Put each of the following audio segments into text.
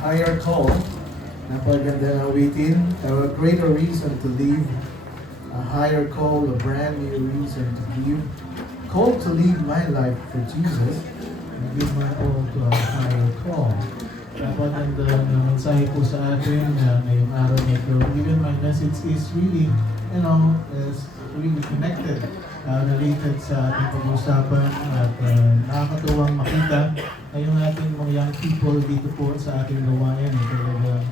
Higher call, napaganda na awitin, a greater reason to live, a higher call, a brand new reason to give, called to lead my life for Jesus, and give my all to a higher call. Napaganda na mensahe po sa atin ngayong araw na ito. Even my message is really, is really connected, related sa ating pag-uusapan at nakakatuwang makita na yung ating mga young people dito po sa ating gawain. Talagang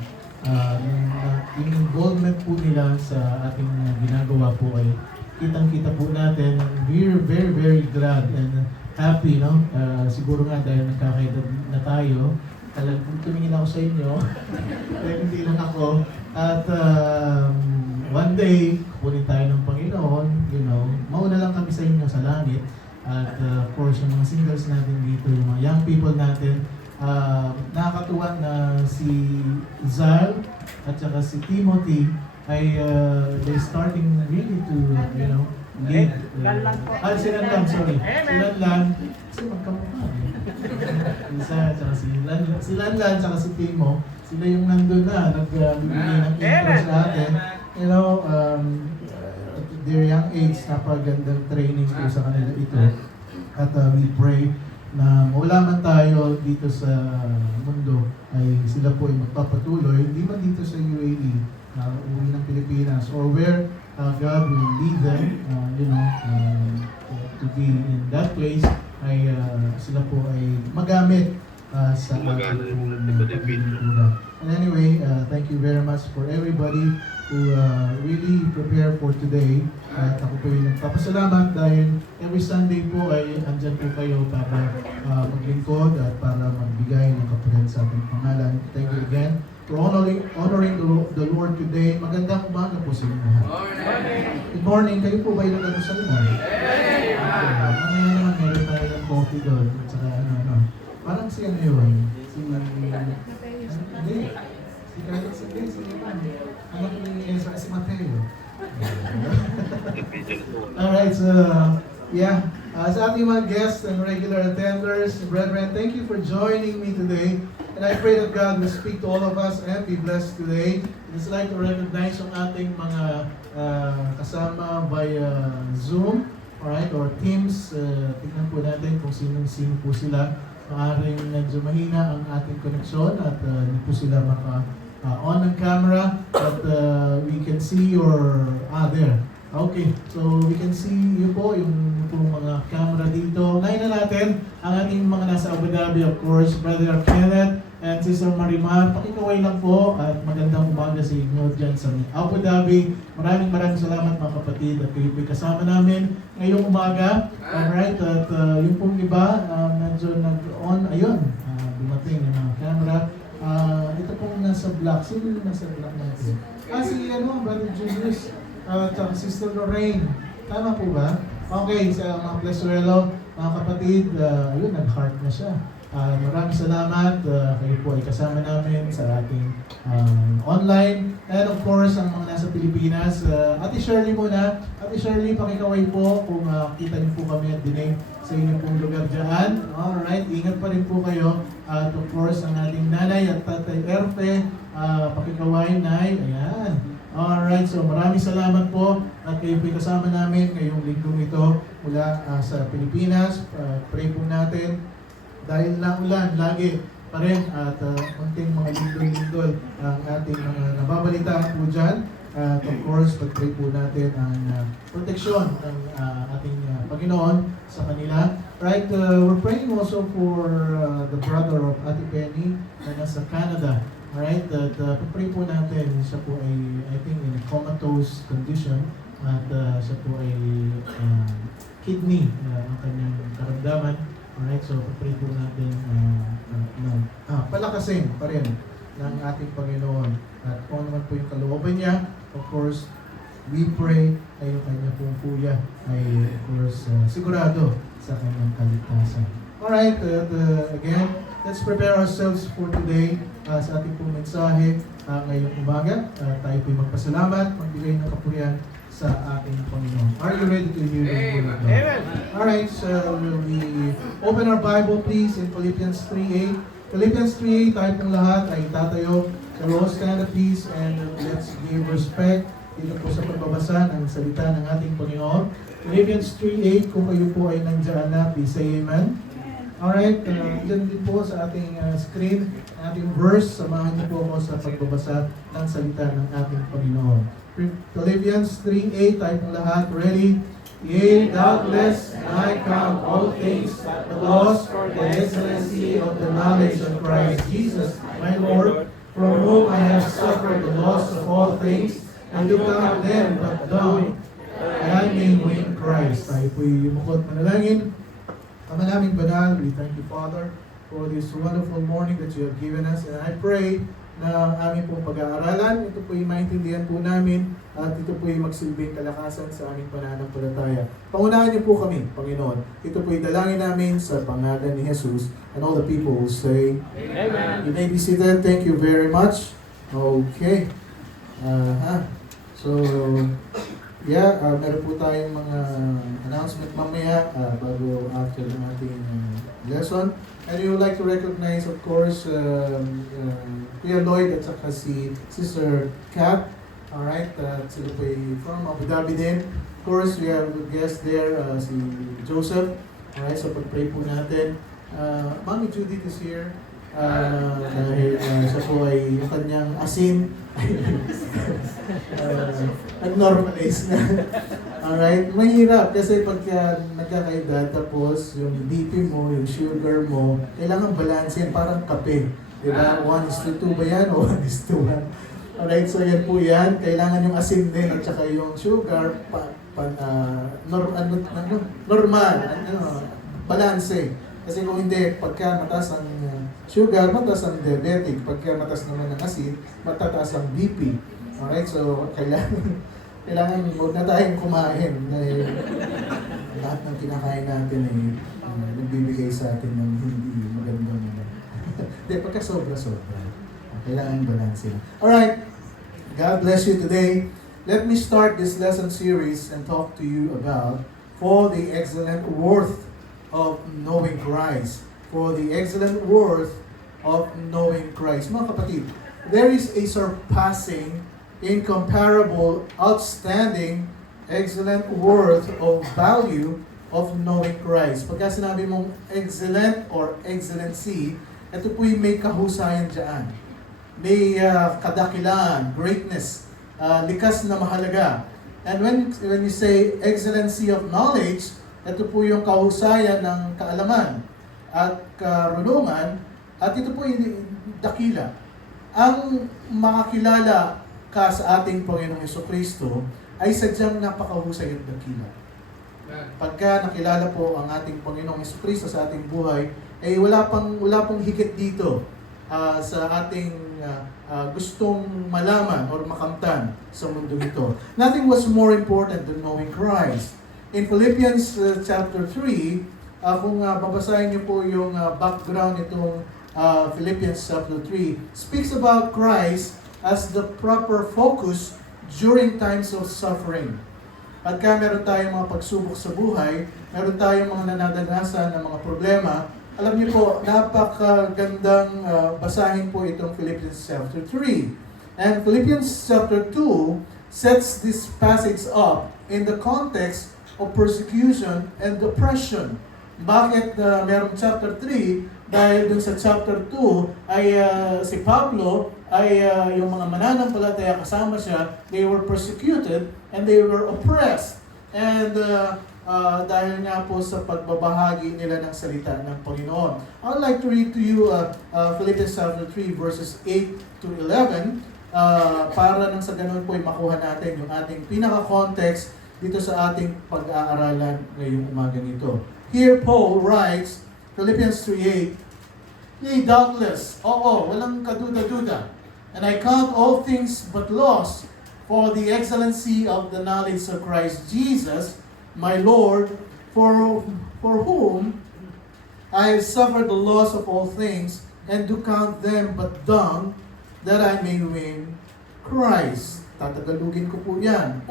yung involvement po nila sa ating ginagawa po ay kitang-kita po natin. We're very, very glad and happy, no? Siguro nga dahil nagkakaedad na tayo, talagang tumingin ako sa inyo, pero hindi lang ako. At one day, kukunin tayo ng Panginoon, mauna lang kami sa inyo sa langit. At of course, yung mga singles natin dito, yung mga young people natin, nakakatuwa na si Zal at saka si Timothy ay they're starting really to, lead. Si Lanlan, sorry. Si Lanlan, kasi magkamukha. Si Lanlan, saka si Timo, sila yung nandun na, nagbibigay ng intro sa atin. Their young age, napagandang training po sa kanila ito. At we pray na wala man tayo dito sa mundo, ay sila po ay magpapatuloy, hindi man dito sa UAE, uwi ng Pilipinas, or where God will lead them, to be in that place, ay sila po ay magamit sa ating pagpipintura. And anyway, thank you very much for everybody who really prepare for today. At ako po yung nagpapasalamat dahil every Sunday po ay andyan po kayo para maglingkod at para magbigay ng kapatid sa ating pangalan. Thank you again for honoring the Lord today. Magandang umaga po sa inyo. Good morning. Kayo po ba yung nag-almusal mo? Mamaya naman meron tayo ng coffee doon. At saka parang si ano yun? Hindi. Anak ni Ezra, si Mateo. Alright, so sa ating mga guests and regular attenders, brethren, thank you for joining me today. And I pray that God will speak to all of us and be blessed today. It's like to recognize yung ating mga kasama via Zoom, alright, or Teams. Tingnan po natin kung sino po sila. Maaaring medyo mahina ang ating koneksyon at hindi po sila on ang camera, but we can see your there. Okay, so we can see you po, yung mga camera dito. Ngayon na natin ang ating mga nasa Abu Dhabi, of course, Brother Kenneth and Sister Marimar. Pakikaway lang po at magandang umaga sa inyo dyan sa Abu Dhabi. Maraming salamat mga kapatid at kayo po'y kasama namin ngayong umaga. Alright, at yung pong iba, medyo nag-on, ayun, dumating yung mga camera. Ito pong nasa black. Sino yung nasa black natin? Si Brother Julius at Sister Lorraine. Tama po ba? Okay, sa mga Plesuelo, mga kapatid, ayun, nag-heart na siya. Maraming salamat. Kayo po ay kasama namin sa ating online. And of course, ang mga nasa Pilipinas, Ate Shirley muna. Ate Shirley, pakikaway po kung kita niyo po kami at dinig sa inyong pong lugar dyan. Alright, ingat pa rin po kayo. At of course, ang ating nanay at tatay Erfe, pakikaway, nay. Ayan. Alright, so maraming salamat po at kayo po'y kasama namin ngayong linggong ito mula sa Pilipinas. Pray po natin dahil naulan lagi pa rin at konting mga lindol-lindol ang ating mga nababalita po dyan. At of course, pag-pray po natin ang proteksyon ng ating Panginoon sa kanila. Right, we're praying also for the brother of Ate Penny na nasa Canada. Alright, pag-pray po natin, siya po ay, I think, in a comatose condition at siya po ay kidney ang kanyang karamdaman. Alright, so pag-pray po natin palakasin pa rin ng ating Panginoon. At kung naman po yung kalooban niya, of course, we pray ay yung kanya pong kuya ay, of course, sigurado sa kanyang kaligtasan. Alright, again, let's prepare ourselves for today sa ating pong mensahe ngayong umaga. Tayo po'y magpasalamat, magbigay ng kapurihan sa ating Panginoon. Are you ready to hear the word of God? Alright, so we open our Bible please in Philippians 3:8. Philippians 3, tayo pong lahat ay tatayo. So we'll stand at peace and let's give respect dito po sa pagbabasa ng salita ng ating Panginoon. Philippians 3:8, kung kayo po ay nandiyan na, please say amen. Alright, dyan din po sa ating screen, ating verse, samahan niyo po ako sa pagbabasa ng salita ng ating Panginoon. Philippians 3:8, tayo pong lahat, ready? Yea, doubtless, I count all things but loss for the excellency of the knowledge of Christ Jesus, my Lord, from whom I have suffered the loss of all things, and do count them but dung, that I may win Christ. Tayo po'y yumukot manalangin. Ama naming banal, we thank you, Father, for this wonderful morning that you have given us. And I pray na aming pong pag-aaralan, ito po'y maintindihan po namin at ito po'y magsilbing kalakasan sa aming pananampalataya. Pangunahan niyo po kami, Panginoon. Ito po'y dalangin namin sa pangalan ni Jesus. And all the people will say, Amen. You may be seated. Thank you very much. Okay. So, meron po tayong mga announcement mamaya bago after ng ating lesson. And we would like to recognize, of course, Kuya Lloyd at saka si Sister Kat. Alright, sila po from Abu Dhabi din. Of course, we have a guest there, si Joseph. Alright, so pag-pray po natin. Mami Judith is here. Dahil siya po ay yung kanyang asin nag-normalize na. Alright, mahirap kasi pagka nagkakaedad tapos yung BP mo, yung sugar mo, kailangan balansin, parang kape. Diba? 1:2 ba yan o 1:1? Alright, so yan po yan. Kailangan yung asin din at saka yung sugar, normal, balanse. Kasi kung hindi, pagka mataas ang sugar, mataas ang diabetic. Pagka mataas naman ang asin, matataas ang BP. Alright, so kailangan huwag na tayong kumain dahil lahat ng kinakain natin ay nagbibigay sa atin ng hindi magandang hindi, pagka sobra-sobra. Kailangan balansin. Alright, God bless you today. Let me start this lesson series and talk to you about for the excellent worth of knowing Christ. For the excellent worth of knowing Christ. Mga kapatid, there is a surpassing, incomparable, outstanding, excellent worth of value of knowing Christ. Pagka sinabi mong excellent or excellency, ito po'y may kahusayan dyan. May kadakilaan, greatness, likas na mahalaga. And when you say excellency of knowledge, ito po yung kahusayan ng kaalaman at karunungan, at ito po yung dakila. Ang makakilala ka sa ating Panginoong Jesucristo ay sadyang napakahusay at dakila. Pagka nakilala po ang ating Panginoong Jesucristo sa ating buhay, ay wala pong higit dito sa ating gustong malaman or makamtan sa mundo ito. Nothing was more important than knowing Christ. In Philippians chapter 3, kung babasahin niyo po yung background itong Philippians chapter 3, speaks about Christ as the proper focus during times of suffering. Pagka meron tayong mga pagsubok sa buhay, meron tayong mga nanadanasan ng mga problema, alam niyo po, napakagandang basahin po itong Philippians chapter 3. And Philippians chapter 2 sets this passage up in the context of persecution and depression. Bakit merong chapter 3? Dahil dun sa chapter 2 ay si Pablo ay yung mga mananampalataya kasama siya, they were persecuted and they were oppressed. And dahil nga po sa pagbabahagi nila ng salita ng Panginoon. I would like to read to you Philippians chapter 3 verses 8 to 11 para nang sa ganun po ay makuha natin yung ating pinaka-context dito sa ating pag-aaralan ngayong umaga nito. Here Paul writes, Philippians 3:8, Yea, doubtless, walang kaduda-duda, and I count all things but loss for the excellency of the knowledge of Christ Jesus, my Lord, for whom I have suffered the loss of all things, and do count them but dung, that I may win Christ. Tatagalugin ko po yan.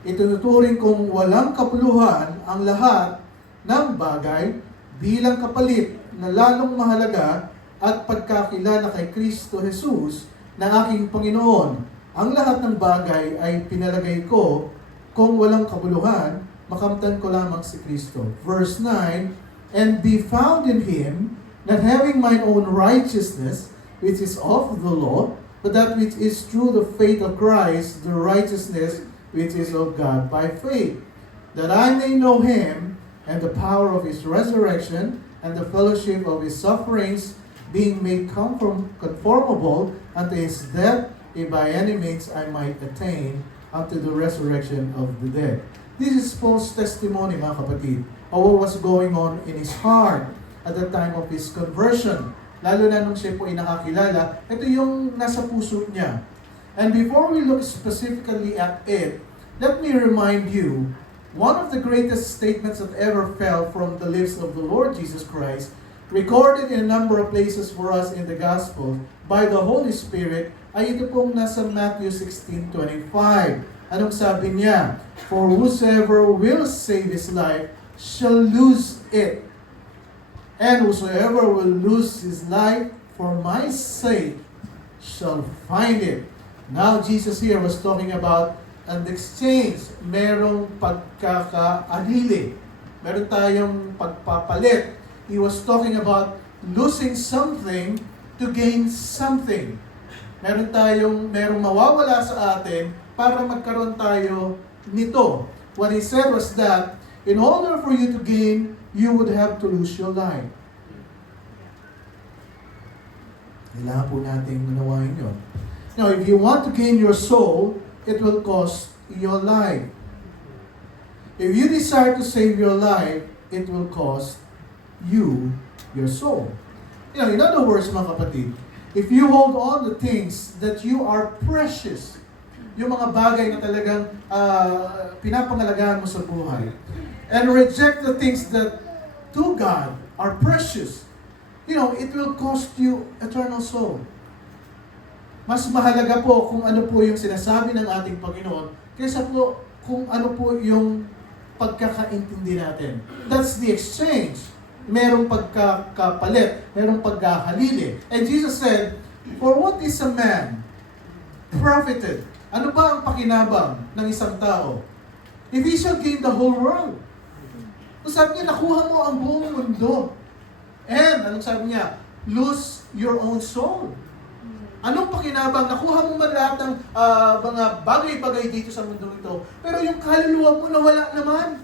Ituturing kong walang kapuluhan ang lahat ng bagay bilang kapalit na lalong mahalaga at pagkakilala kay Kristo Jesus na aking Panginoon. Ang lahat ng bagay ay pinalagay ko kung walang kabuluhan, makamtan ko lamang si Kristo. Verse 9, and be found in Him, not having mine own righteousness, which is of the law, but that which is through the faith of Christ, the righteousness which is of God by faith, that I may know Him, and the power of His resurrection, and the fellowship of His sufferings, being made conformable unto His death, if by any means I might attain unto the resurrection of the dead. This is Paul's testimony, mga kapatid, of what was going on in his heart at the time of his conversion. Lalo na nung siya po ay nakakilala, ito yung nasa puso niya. And before we look specifically at it, let me remind you, one of the greatest statements that ever fell from the lips of the Lord Jesus Christ, recorded in a number of places for us in the Gospel by the Holy Spirit, ay ito pong nasa Matthew 16:25. Anong sabi niya? For whosoever will save his life shall lose it. And whosoever will lose his life for my sake shall find it. Now Jesus here was talking about an exchange. Merong pagkakaadili. Meron tayong pagpapalit. He was talking about losing something to gain something. Merong mawawala sa atin para magkaroon tayo nito. What he said was that in order for you to gain, you would have to lose your life. Kailangan po natin unawain yun. Now, if you want to gain your soul, it will cost your life. If you desire to save your life, it will cost you your soul. In other words, mga kapatid, if you hold on to things that you are precious, yung mga bagay na talagang pinapangalagaan mo sa buhay, and reject the things that to God are precious, it will cost you eternal soul. Mas mahalaga po kung ano po yung sinasabi ng ating Panginoon kaysa po kung ano po yung pagkakaintindi natin. That's the exchange. Merong pagkakapalit, merong pagkahalili. And Jesus said, for what is a man profited? Ano ba ang pakinabang ng isang tao? If he shall gain the whole world. So sabi niya, nakuha mo ang buong mundo. And, anong sabi niya? Lose your own soul. Anong pakinabang? Nakuha mo man lahat ng mga bagay-bagay dito sa mundo ito, pero yung kaluluwa mo nawala naman.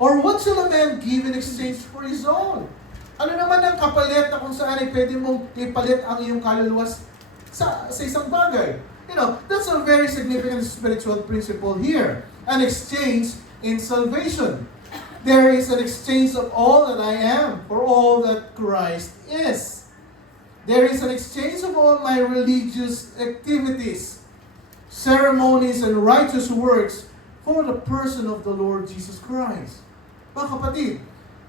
Or what shall a man give in exchange for his own? Ano naman ang kapalit na kung saan ay pwede mong ipalit ang iyong kaluluwa sa isang bagay? That's a very significant spiritual principle here. An exchange in salvation. There is an exchange of all that I am for all that Christ is. There is an exchange of all my religious activities, ceremonies, and righteous works for the person of the Lord Jesus Christ. Mga kapatid,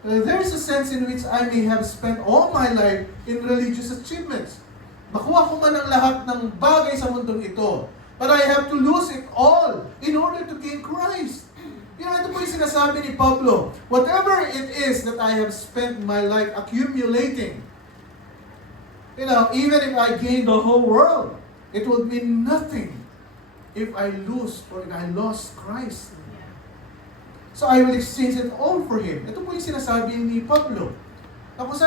there is a sense in which I may have spent all my life in religious achievements. Makuha ko man ang lahat ng bagay sa mundong ito, but I have to lose it all in order to gain Christ. Ito po yung sinasabi ni Pablo, whatever it is that I have spent my life accumulating, even if I gain the whole world, it will mean nothing if I lose or if I lost Christ. So I will exchange it all for Him. Ito po yung sinasabi ni Pablo. Tapos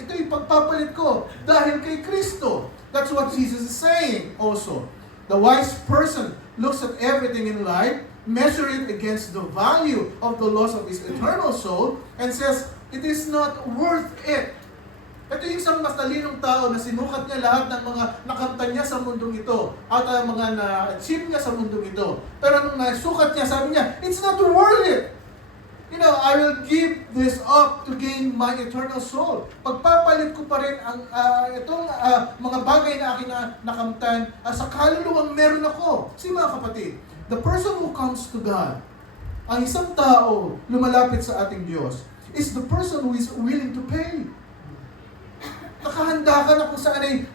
ito yung pagpapalit ko dahil kay Kristo. That's what Jesus is saying also. The wise person looks at everything in life, measure it against the value of the loss of his eternal soul, and says, it is not worth it. Ito yung isang mas talinong tao na sinukat niya lahat ng mga nakanta niya sa mundong ito at mga na-achieve niya sa mundong ito. Pero nung nasukat niya, sabi niya, it's not worth it. I will give this up to gain my eternal soul. Pagpapalit ko pa rin ang itong mga bagay na aking nakamtan sa kaluluwang meron ako. Si mga kapatid, the person who comes to God, ang isang tao lumalapit sa ating Diyos, is the person who is willing to pay. Nakahanda ka na kung saan ay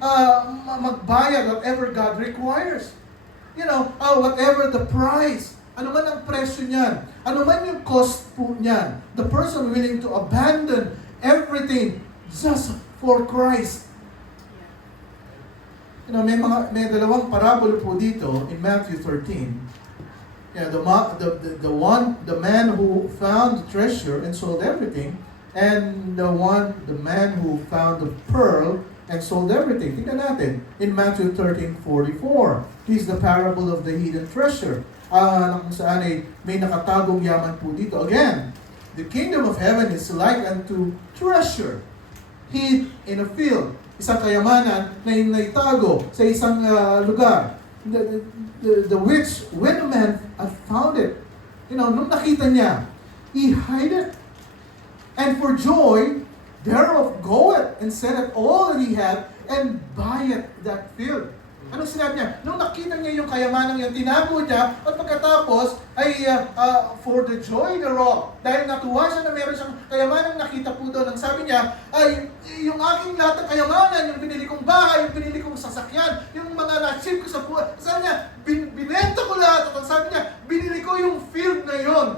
magbayad whatever God requires. Whatever the price. Ano man ang presyo niyan. Ano man yung cost po niyan. The person willing to abandon everything just for Christ. May dalawang parabola po dito in Matthew 13. The man who found the treasure and sold everything, and the man who found the pearl and sold everything. Tingnan natin in Matthew 13:44. This is the parable of the hidden treasure. Kung saan ay may nakatagong yaman po dito. Again, the kingdom of heaven is like unto treasure hid in a field. Isang kayamanan na naitago sa isang lugar. The which, when a man had found it, nung nakita niya, he hid it. And for joy, thereof goeth and selleth all that he had and buyeth that field. Anong sinabi niya? Nung nakita niya yung kayamanang yung tinago niya, at pagkatapos ay for the joy thereof, dahil natuwa siya na meron siyang kayamanang nakita po doon, ang sabi niya, ay yung aking lahat ng kayamanan, yung binili kong bahay, yung binili kong sasakyan, yung mga na-achieve ko sa buhay, sabi niya, binenta ko lahat, at sabi niya, binili ko yung field na yon.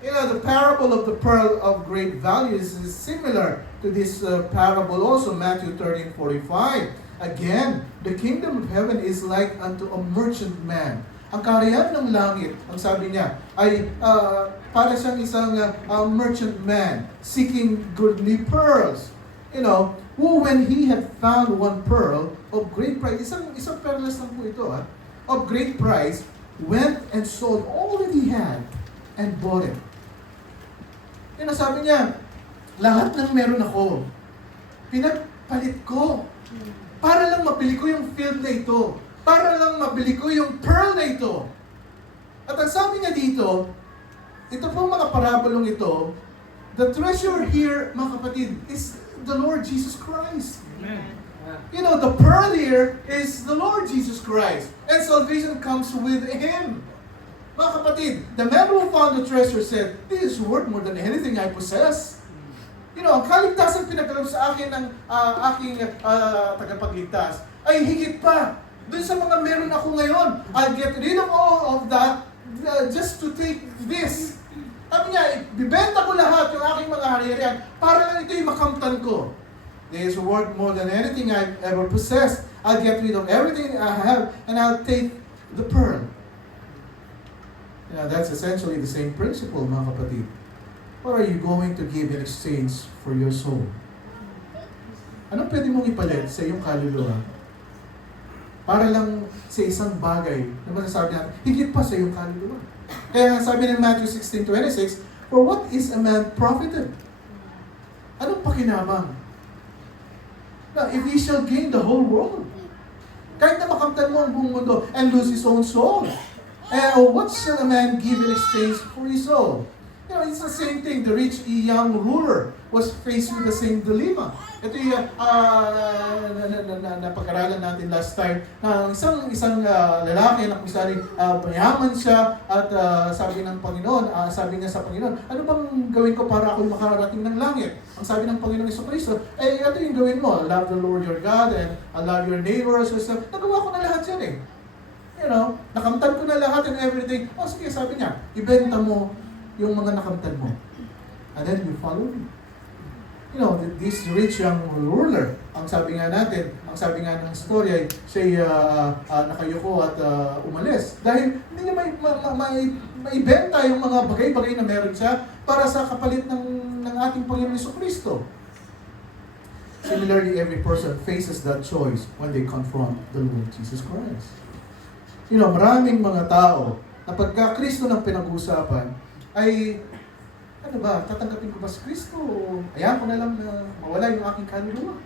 The parable of the pearl of great value is similar to this parable also, Matthew 13:45. Again, the kingdom of heaven is like unto a merchant man. Ang kaharian ng langit, ang sabi niya, ay para siyang isang merchant man seeking goodly pearls. Who when he had found one pearl of great price, isang perlas lang po ito, of great price, went and sold all that he had and bought it. Sabi niya, lahat ng meron ako, pinagpalit ko. Para lang mabili ko yung field na ito. Para lang mabili ko yung pearl na ito. At ang sabi niya dito, ito pong mga parabolong ito, the treasure here, mga kapatid, is the Lord Jesus Christ. Amen. The pearl here is the Lord Jesus Christ. And salvation comes with Him. Mga kapatid, the man who found the treasure said, this is worth more than anything I possess. Ang kaligtasan pinagkaloob sa akin ng aking tagapagligtas ay higit pa dun sa mga meron ako ngayon. I'll get rid of all of that just to take this. Sabi niya, bibenta ko lahat yung aking mga hari-harian para lang ito yung makamtan ko. This is worth more than anything I've ever possessed. I'll get rid of everything I have and I'll take the pearl. That's essentially the same principle, mga kapatid. What are you going to give in exchange for your soul? Anong pwede mong ipalit sa iyong kaluluwa? Para lang sa isang bagay na masasabi natin, higit pa sa iyong kaluluwa. Kaya sabi ng Matthew 16:26, for what is a man profited? Anong pakinabang? Now, if he shall gain the whole world, kahit na makamtan mo ang buong mundo and lose his own soul, what shall a man give in exchange for his soul? It's the same thing. The rich young ruler was faced with the same dilemma. Ito yung napag-aralan natin last time na isang lalaki na kung saan mayaman siya at sabi ng Panginoon, sabi niya sa Panginoon, ano bang gawin ko para ako makarating ng langit? Ang sabi ng Panginoon Jesucristo, ito yung gawin mo. Love the Lord your God and love your neighbors. Nagawa ko na lahat yan nakamtan ko na lahat and everything. Sige, sabi niya, ibenta mo yung mga nakamtan mo. And then you follow me. This rich young ruler, ang sabi nga ng story ay siya nakayuko at umalis. Dahil hindi niya maibenta yung mga bagay-bagay na meron siya para sa kapalit ng ating Panginoon Jesucristo. Similarly, every person faces that choice when they confront the Lord Jesus Christ. Maraming mga tao na pagka Kristo ng pinag-uusapan, ay, tatanggapin ko ba si Kristo? Ayaw ko na lang na mawala yung aking kaluluwa.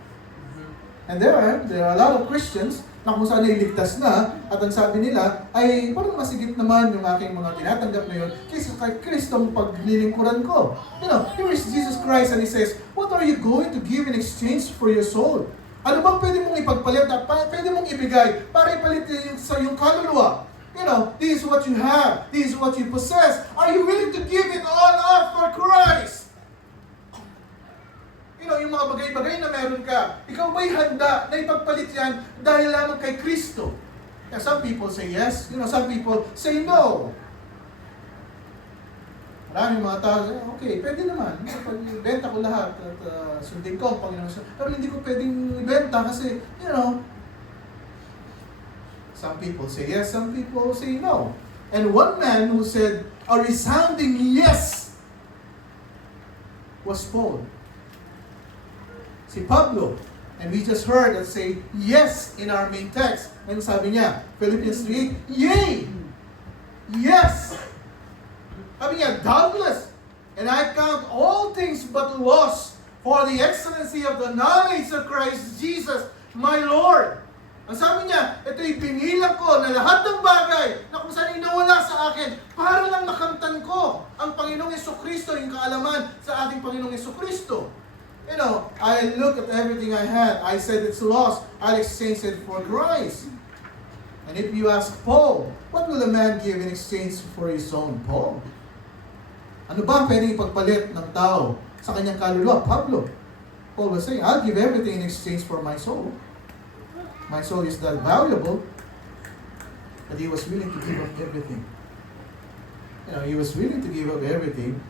And there are a lot of Christians na kung saan iligtas na, at ang sabi nila, ay parang masigit naman yung aking mga tinatanggap na yun kaysa kay Kristo ang paglilingkuran ko. Here is Jesus Christ and He says, what are you going to give in exchange for your soul? Ano bang pwede mong ipagpalit at pwede mong ibigay para ipalit sa iyong kaluluwa? This is what you have. This is what you possess. Are you willing to give it all up for Christ? Yung mga bagay-bagay na meron ka, ikaw ba'y handa na ipagpalit yan dahil lamang kay Kristo? Some people say yes. Some people say no. Maraming mga tao, okay, pwede naman. Benta ko lahat at sundin ko ang Panginoon. Pero hindi ko pwedeng ibenta kasi, some people say yes, some people say no. And one man who said a resounding yes was Paul. Si Pablo. And we just heard us say yes in our main text. Ano sabi niya? Philippians 3, yea! Yes! Sabi niya, doubtless, and I count all things but loss for the excellency of the knowledge of Christ Jesus, my Lord. Ang sabi niya, ito'y pinilang ko na lahat ng bagay na kung saan inawala sa akin para lang makamtan ko ang Panginoong Jesucristo, yung kaalaman sa ating Panginoong Jesucristo. I look at everything I had. I said it's lost. I'll exchange it for Christ. And if you ask Paul, what will a man give in exchange for his own? Paul. Ano ba pwedeng ipagpalit ng tao sa kanyang kaluluwa? Pablo. Paul was saying, I'll give everything in exchange for my soul. My soul is that valuable that he was willing to give up everything. He was willing to give up everything.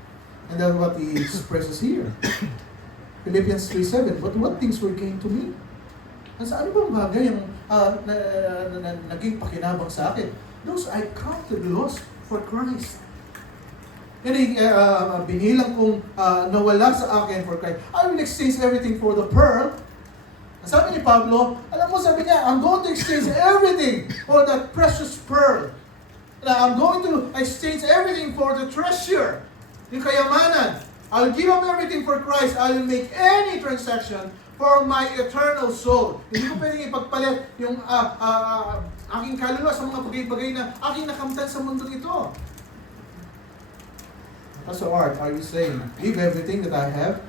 And that's what he expresses here. Philippians 3:7, but what things were gained to me? Sa ano bang bagay ang naging pakinabang sa akin? Those I counted lost for Christ. Binilang kong nawala sa akin for Christ. I will exchange everything for the pearl. Sabi ni Pablo, sabi niya, I'm going to exchange everything for that precious pearl. I'm going to exchange everything for the treasure, yung kayamanan. I'll give up everything for Christ. I'll make any transaction for my eternal soul. Hindi ko pwedeng ipagpalit yung aking kaluluwa sa mga bagay-bagay na aking nakamtan sa mundo ito. Pastor Art, are you saying, leave everything that I have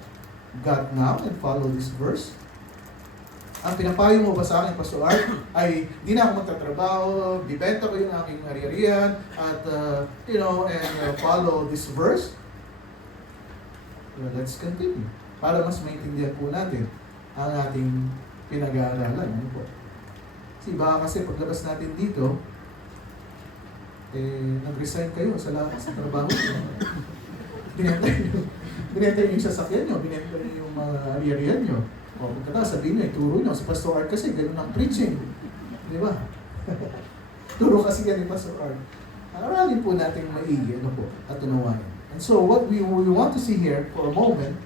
got now and follow this verse? Ang pinapayo mo ba sa akin, Pastor Art, ay di na ako magtatrabaho, bibenta ko yung aking ari-arian, at and follow this verse? Well, let's continue. Para mas maintindihan po natin ang ating pinag-aaralan. Ano po? Kasi paglabas natin dito, nag-resign kayo sa trabaho. Binenta nyo yung sasakyan nyo, binenta nyo yung mga ari-arian nyo. O pagkatapos sabihin nyo, ituro nyo. Si Pastor Art kasi, ganun ang preaching. Di ba? Turo kasi yan ni Pastor Art. Aralin po natin maigi, at unawain. And so what we want to see here for a moment,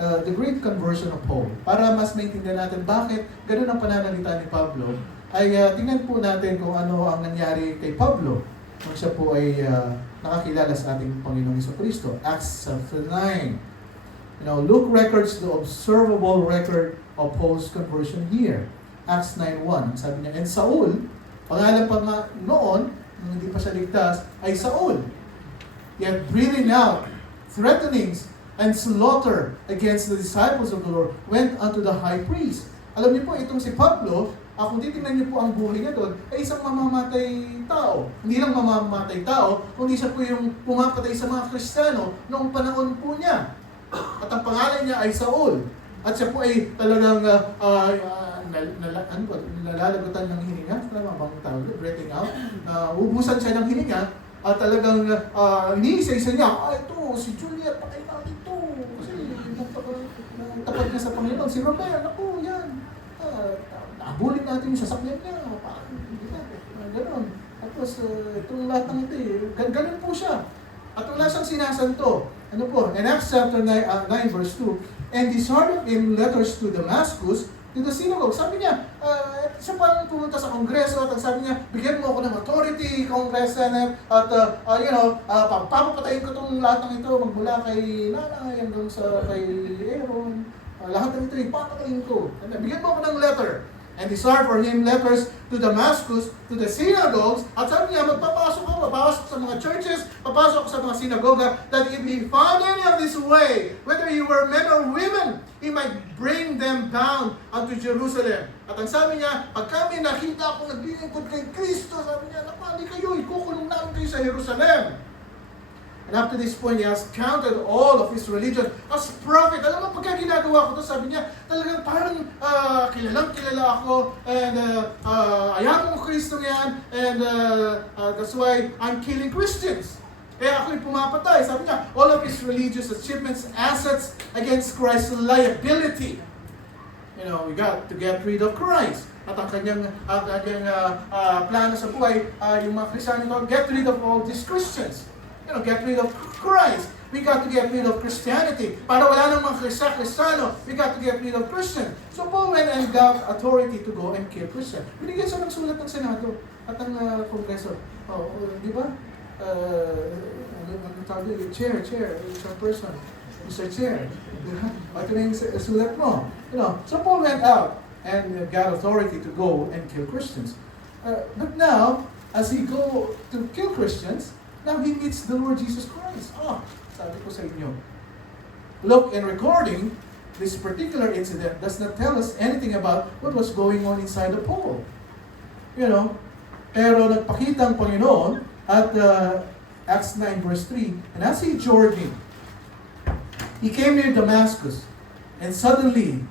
the great conversion of Paul. Para mas maintindihan natin bakit ganun ang pananalita ni Pablo, ay tingnan po natin kung ano ang nangyari kay Pablo nung siya po ay nakakilala sa ating Panginoong Jesucristo. Acts 9. Luke records the observable record of Paul's conversion here. Acts 9:1. Sabi niya, and Saul, pangalan pa nga noon, nung hindi pa siya ligtas, ay Saul. Yet breathing out threatenings and slaughter against the disciples of the Lord went unto the high priest. Alam niyo po, itong si Pablo, kung titingnan niyo po ang buhay niya doon, ay isang mamamatay tao. Hindi lang mamamatay tao, kundi siya po yung pumapatay sa mga Kristiyano noong panahon po niya. At ang pangalan niya ay Saul. At siya po ay talagang nalalagutan ng hininga. Tama bang tawag? Breathing out. Ubusan siya ng hininga. At talagang iniisa-isa niya, ito, si Juliet, patay natin ito. Kasi tapat niya sa Panginoon. Si Robert, yan. Nabulin natin yung sasakyan niya. Ganon. Tapos, itong lahat ng ito, ganon po siya. At wala siyang sinasanto. Ano po? In Acts chapter 9, verse 2, and disheartened him letters to Damascus, to the synagogue. Sabi niya, siya parang pumunta sa kongreso at sabi niya, bigyan mo ako ng authority, Congress, Senate, at papapatayin ko itong lahat ng ito, magmula kay nanay hanggang sa kay Aaron, lahat ng ito, ipapatayin ko. Bigyan mo ako ng letter. And desired for him letters to Damascus, to the synagogues, at sabi niya, papasok sa mga churches, papasok sa mga sinagoga, that if he found any of this way, whether you were men or women, he might bring them bound unto Jerusalem. At ang sabi niya, pag kami nakita akong naglilingkod kay Kristo, sabi niya, napali kayo, ikukulong namin kayo sa Jerusalem. And up to this point, he has counted all of his religion as prophet. Alam mo, pagka ginagawa ko ito, sabi niya, talagang parang kilalang-kilala ako, and ayaw mo Kristo yan, and that's why I'm killing Christians. Kaya ako'y pumapatay. Sabi niya, all of his religious achievements, assets against Christ's liability. You know, we got to get rid of Christ. At ang kanyang plano sa buhay, yung mga Kristiyano, get rid of all these Christians. You know, get rid of Christ. We got to get rid of Christianity. Para wala nang mga Kristiyano, we got to get rid of Christian. So Paul went and got authority to go and kill Christian. Binigyan siya ng sulat ng Senado at ang Kongreso. Di ba? Chair, person, Mr. Chair. Ito na yung sulat mo. You know, so Paul went out and got authority to go and kill Christians. But now, as he go to kill Christians, now he meets the Lord Jesus Christ. Sabi ko sa inyo, look, in recording, this particular incident does not tell us anything about what was going on inside the Paul. You know, pero nagpakita ang Panginoon at Acts 9 verse 3, and as he journeyed, he came near Damascus, and suddenly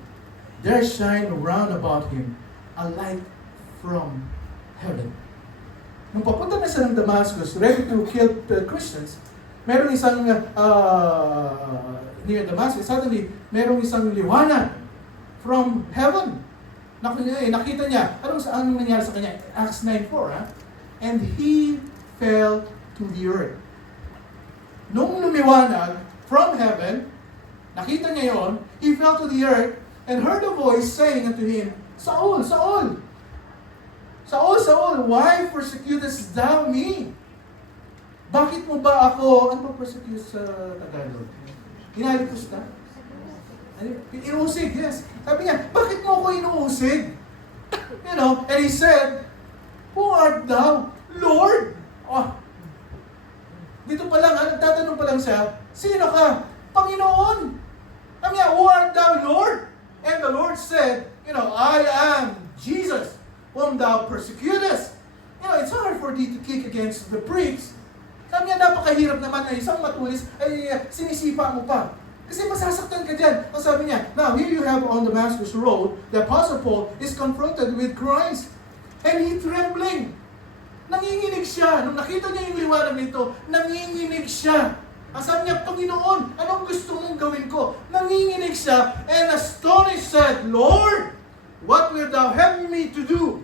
there shined round about him a light from heaven. Nung papunta na siya ng Damascus, ready to kill the Christians, merong isang near Damascus, suddenly merong isang liwanag from heaven. Nakita niya, anong nangyari sa kanya? Acts 9:4, ha? And he fell to the earth. Nung lumiwanag from heaven, nakita niya yon, he fell to the earth and heard a voice saying unto him, Saul, Saul, Saul, Saul, why persecutest thou me? Bakit mo ba ako, ano ba persecute sa Tagalog? Inaligtas ka? Inuusig, yes. Sabi niya, bakit mo ako inuusig? You know, and he said, who art thou? Lord! Dito pa lang, nagtatanong pa lang siya, sino ka? Panginoon! Sabi niya, who art thou, Lord? And the Lord said, you know, I am Jesus, whom thou persecutest. You know, it's hard for thee to kick against the pricks. Sabi niya, napakahirap naman na isang matulis ay sinisipa mo pa. Kasi masasaktan ka dyan. Ang sabi niya, now here you have on Damascus Road, the Apostle Paul is confronted with Christ. And he trembling. Nanginginig siya. Nung nakita niya yung liwanag nito, nanginginig siya. Ang sabi niya, Panginoon, anong gusto mong gawin ko? Nanginginig siya, and astonished said, Lord, what wilt thou have me to do?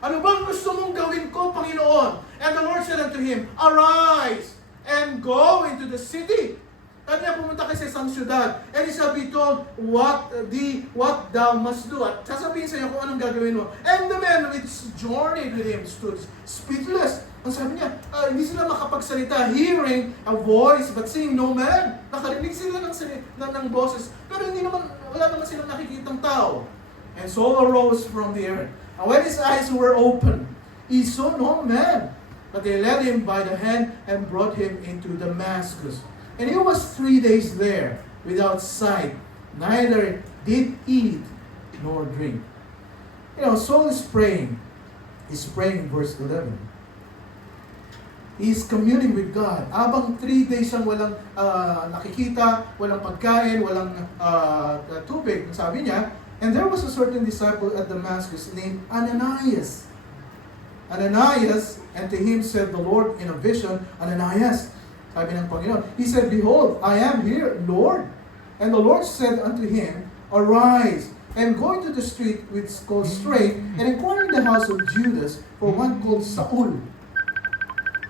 Ano bang gusto mong gawin ko, Panginoon? And the Lord said unto him, arise and go into the city. Sabi niya, pumunta kayo sa isang syudad. And he shall be told what thou must do. At sasabihin sa iyo kung anong gagawin mo. And the men which journeyed with him stood speechless. Ang sabi niya, hindi sila makapagsalita, hearing a voice but seeing no man. Nakarinig sila ng boses, pero wala naman silang nakikitang tao. And Saul arose from the earth. And when his eyes were opened, he saw no man. But they led him by the hand and brought him into Damascus. And he was 3 days there without sight, neither did eat nor drink. You know, Saul is praying. He's praying, verse 11. He's communing with God. Abang 3 days siyang walang nakikita, walang pagkain, walang tubig, sabi niya. And there was a certain disciple at Damascus named Ananias. Ananias, and to him said the Lord in a vision, Ananias, sabi ng Panginoon. He said, behold, I am here, Lord. And the Lord said unto him, arise, and go into the street which is called Straight, and inquire in the house of Judas for one called Saul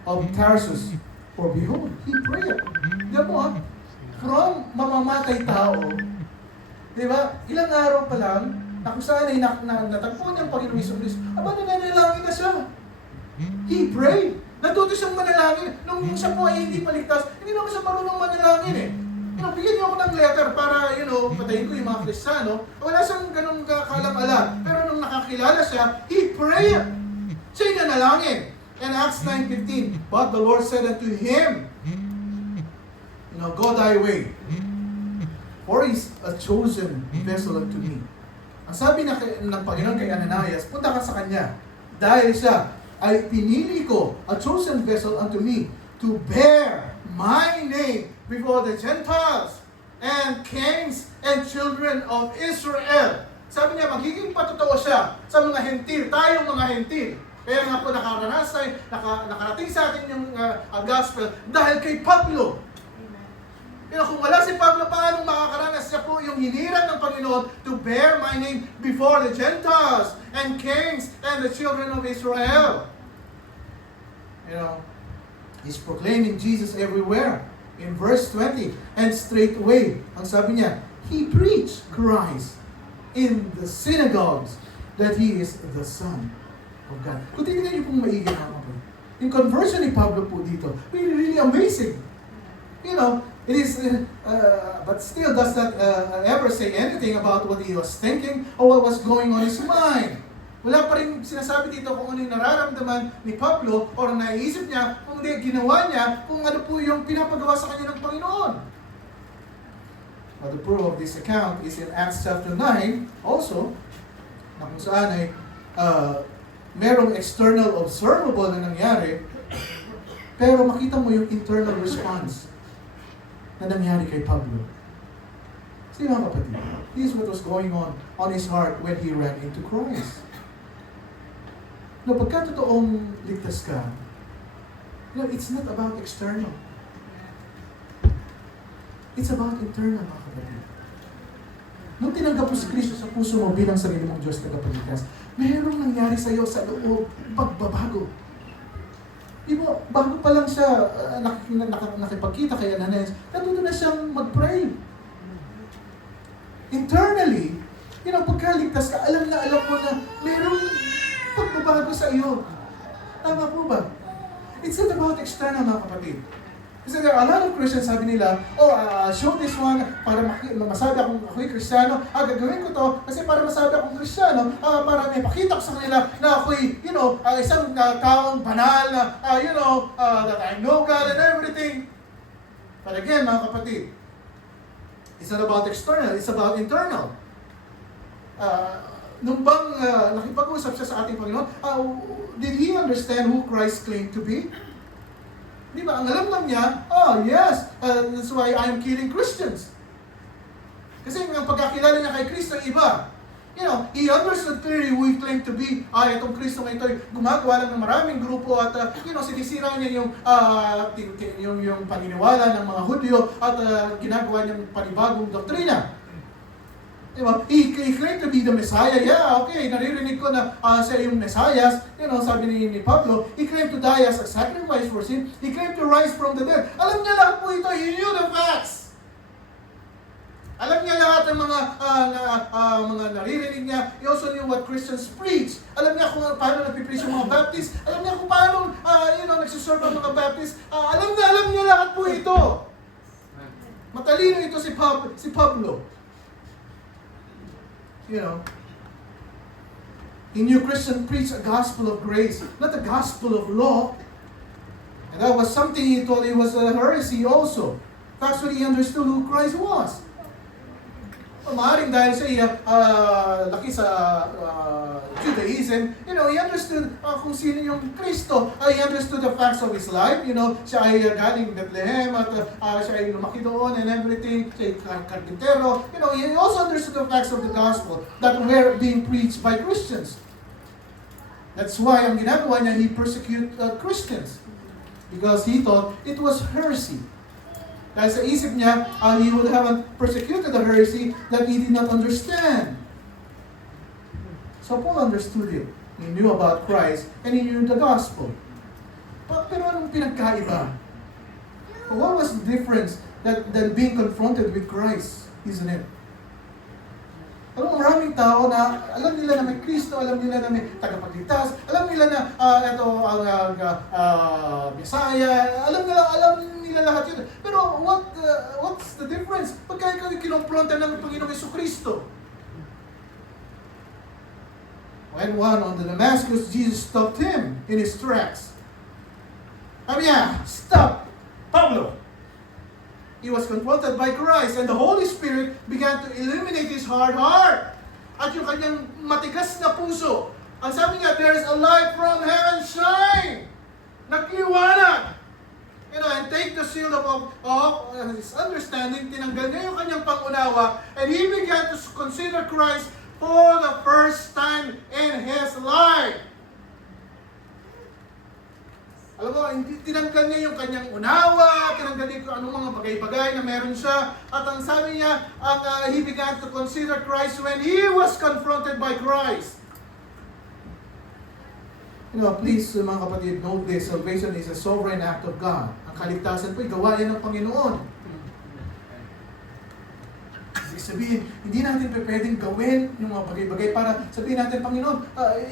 of Tarsus. For behold, he prayed. Diyan mo from mamamatay tao, di ba? Ilang araw pa lang, na kung saan ay natagpo niya ang Panginoon Hesus, nananalangin na siya. He prayed. Natuto siyang manalangin. Nung siya po ay hindi paligtas, hindi naman siya marunong manalangin eh. Bigyan niyo ako ng letter para, patayin ko yung mga Kristiyano. Wala siyang ganun kalam-ala. Pero nung nakakilala siya, he prayed. Siya'y nanalangin. And Acts 9:15, but the Lord said unto him, go thy way, for he is a chosen vessel unto me. Ang sabi ng Panginoon kay Ananias, punta ka sa kanya. Dahil siya ay pinili ko, a chosen vessel unto me, to bear my name before the Gentiles and kings and children of Israel. Sabi niya, magiging patotoo siya sa mga hentil, tayong mga hentil. Kaya nga po nakarating sa atin yung gospel dahil kay Pablo. Kung wala si Pablo, paano makakaranas? Siya po yung hiniran ng Panginoon to bear my name before the Gentiles and kings and the children of Israel. He's proclaiming Jesus everywhere. In verse 20, and straightway, ang sabi niya, he preached Christ in the synagogues that he is the Son of God. Kung tingnan niyo pong maigi naman po, yung conversion ni Pablo po dito, really amazing. It is, but still does not ever say anything about what he was thinking or what was going on in his mind. Wala pa rin sinasabi dito kung ano yung nararamdaman ni Pablo o naisip niya, kung hindi ginawa niya, kung ano po yung pinapagawa sa kanya ng Panginoon. But the proof of this account is in Acts chapter 9 also, na kung saan ay merong external observable na nangyari, pero makita mo yung internal response na nangyari kay Pablo. Sige mga kapatid, this is what was going on his heart when he ran into Christ. Pagka totoong ligtas ka, it's not about external. It's about internal, mga kapatid. Nung tinanggap mo si Kristo sa puso mo bilang sarili mong Diyos tagapagligtas, mayroong nangyari sa iyo sa loob, pagbabago. Bago pa lang siya nakipagkita kay Ananias, natuto na siyang mag-pray. Internally, pagkaligtas ka, alam mo na merong pagbabago sa iyo. Tama po ba? It's not about external, mga kapatid. Kasi there are a lot of Christians, sabi nila, show this one para masabi akong ako'y Kristiyano. Gagawin ko to kasi para masabi akong Kristiyano, para may pakita ko sa kanila na ako'y, isang taong banal na, that I know God and everything. But again, mga kapatid, it's not about external, it's about internal. Nung bang nakipag-usap siya sa ating Panginoon, did he understand who Christ claimed to be? Di ba? Ang alam lang niya, yes, that's why I'm killing Christians. Kasi ang pagkakilala niya kay Kristo ay iba. He understood clearly who he claimed to be. Itong Kristo na ito ay gumagawa lang ng maraming grupo at, sinisira niya yung paniniwala ng mga Hudyo at ginagawa niyang panibagong doktrina. Diba? He claimed to be the Messiah. Yeah, okay, naririnig ko na siya yung Messiah. Sabi ni Pablo, he claimed to die as a sacrifice for sin. He claimed to rise from the dead. Alam niya lahat po ito. He knew the facts. Alam niya lahat ng mga naririnig niya. He also knew what Christians preach. Alam niya kung paano nagpipreach yung mga Baptist. Alam niya kung paano nagsiserve ang mga Baptist. Alam niya lahat po ito. Matalino ito si Pablo. He knew Christians preach a gospel of grace, not a gospel of law. And that was something he thought it was a heresy also. That's what he understood who Christ was. Maaaring dahil siya laki sa Judaism, he understood kung sino yung Kristo. He understood the facts of his life. Siya ay galing Bethlehem at siya ay lumaki doon and everything. Siya ay karpintero. He also understood the facts of the gospel that were being preached by Christians. That's why ang ginagawa niya, he persecuted Christians because he thought it was heresy. Dahil sa isip niya, he would have persecuted the heresy that he did not understand. So Paul understood it. He knew about Christ and he knew the gospel. Pero anong pinagkaiba? What was the difference than being confronted with Christ, isn't it? Maraming tao na alam nila na may Kristo, alam nila na may tagapagligtas, alam nila na ito ang Messiah, alam nila lahat yun. Pero what's the difference? Pagka ikaw kinumpronta ng Panginoong Jesucristo. When one on the Damascus, Jesus stopped him in his tracks. Sabi niya, stop, Pablo. He was confronted by Christ and the Holy Spirit began to illuminate his hard heart. At yung kanyang matigas na puso. Ang sabi niya, there is a light from heaven shine. Nagliwanag. And take the seal of his understanding. Tinanggal niya yung kanyang pangunawa and he began to consider Christ for the first time in his life. tinanggal niya yung kanyang unawa, tinanggal niya kung anong mga bagay-bagay na meron siya. At ang sabi niya, he began to consider Christ when he was confronted by Christ. Please, mga kapatid, note this, salvation is a sovereign act of God. Ang kaligtasan po, gawain ng Panginoon. Sabihin, hindi natin pwedeng gawin yung mga bagay-bagay para sabihin natin, Panginoon,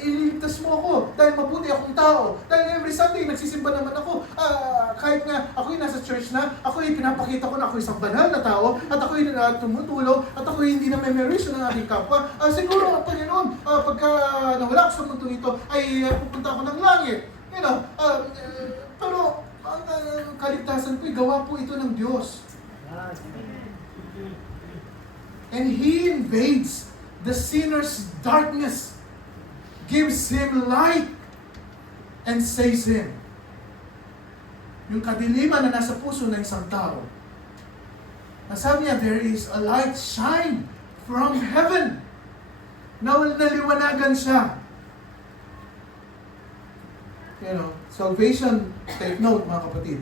ililigtas mo ako dahil mabuti akong tao. Dahil every Sunday, nagsisimba naman ako. Kahit nga ako'y nasa church na, ako'y pinapakita ko na ako'y isang banal na tao, at ako'y tumutulong, at ako'y hindi na memorization ng aking kapwa. Siguro, Panginoon, pagka nawala ako sa mundo ito, ay pupunta ako ng langit. Pero ang kaligtasan ko'y gawa po ito ng Diyos. And He invades the sinner's darkness, gives him light, and saves him. Yung kadiliman na nasa puso ng isang tao, nasabi niya, there is a light shine from heaven. Naliwanagan siya. Salvation, take note mga kapatid,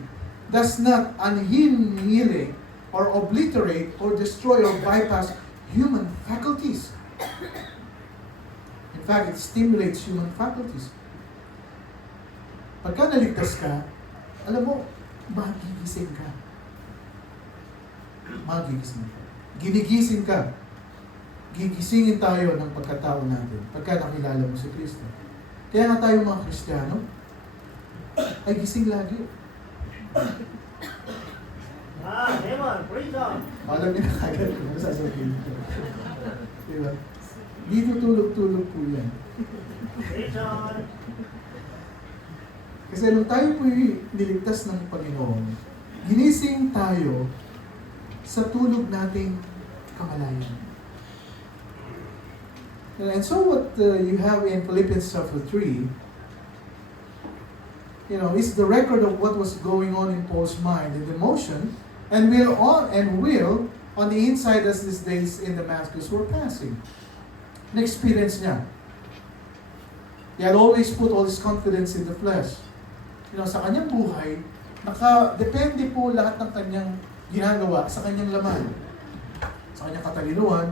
does not annihilate or obliterate or destroy or bypass human faculties. In fact, it stimulates human faculties. Pagka naligtas ka, alam mo, magigising ka. Magigising ka. Ginigising ka. Gigisingin tayo ng pagkatao natin pagka nakilala mo si Kristo. Kaya nga tayo mga Kristiyano, ay gising lagi. Amen. Praise God. Alam niyo na kagad kung ano sasabihin ko. Diba? Dito tulog-tulog po yan. Praise God. Kasi nung tayo po'y niligtas ng Panginoon, ginising tayo sa tulog nating kamalayan. And so what you have in Philippians chapter 3, is the record of what was going on in Paul's mind and emotion, and will on the inside as these days in Damascus were passing. Na-experience niya. He had always put all his confidence in the flesh. Sa kanyang buhay, depende po lahat ng kanyang ginagawa sa kanyang laman, sa kanyang katalinuhan.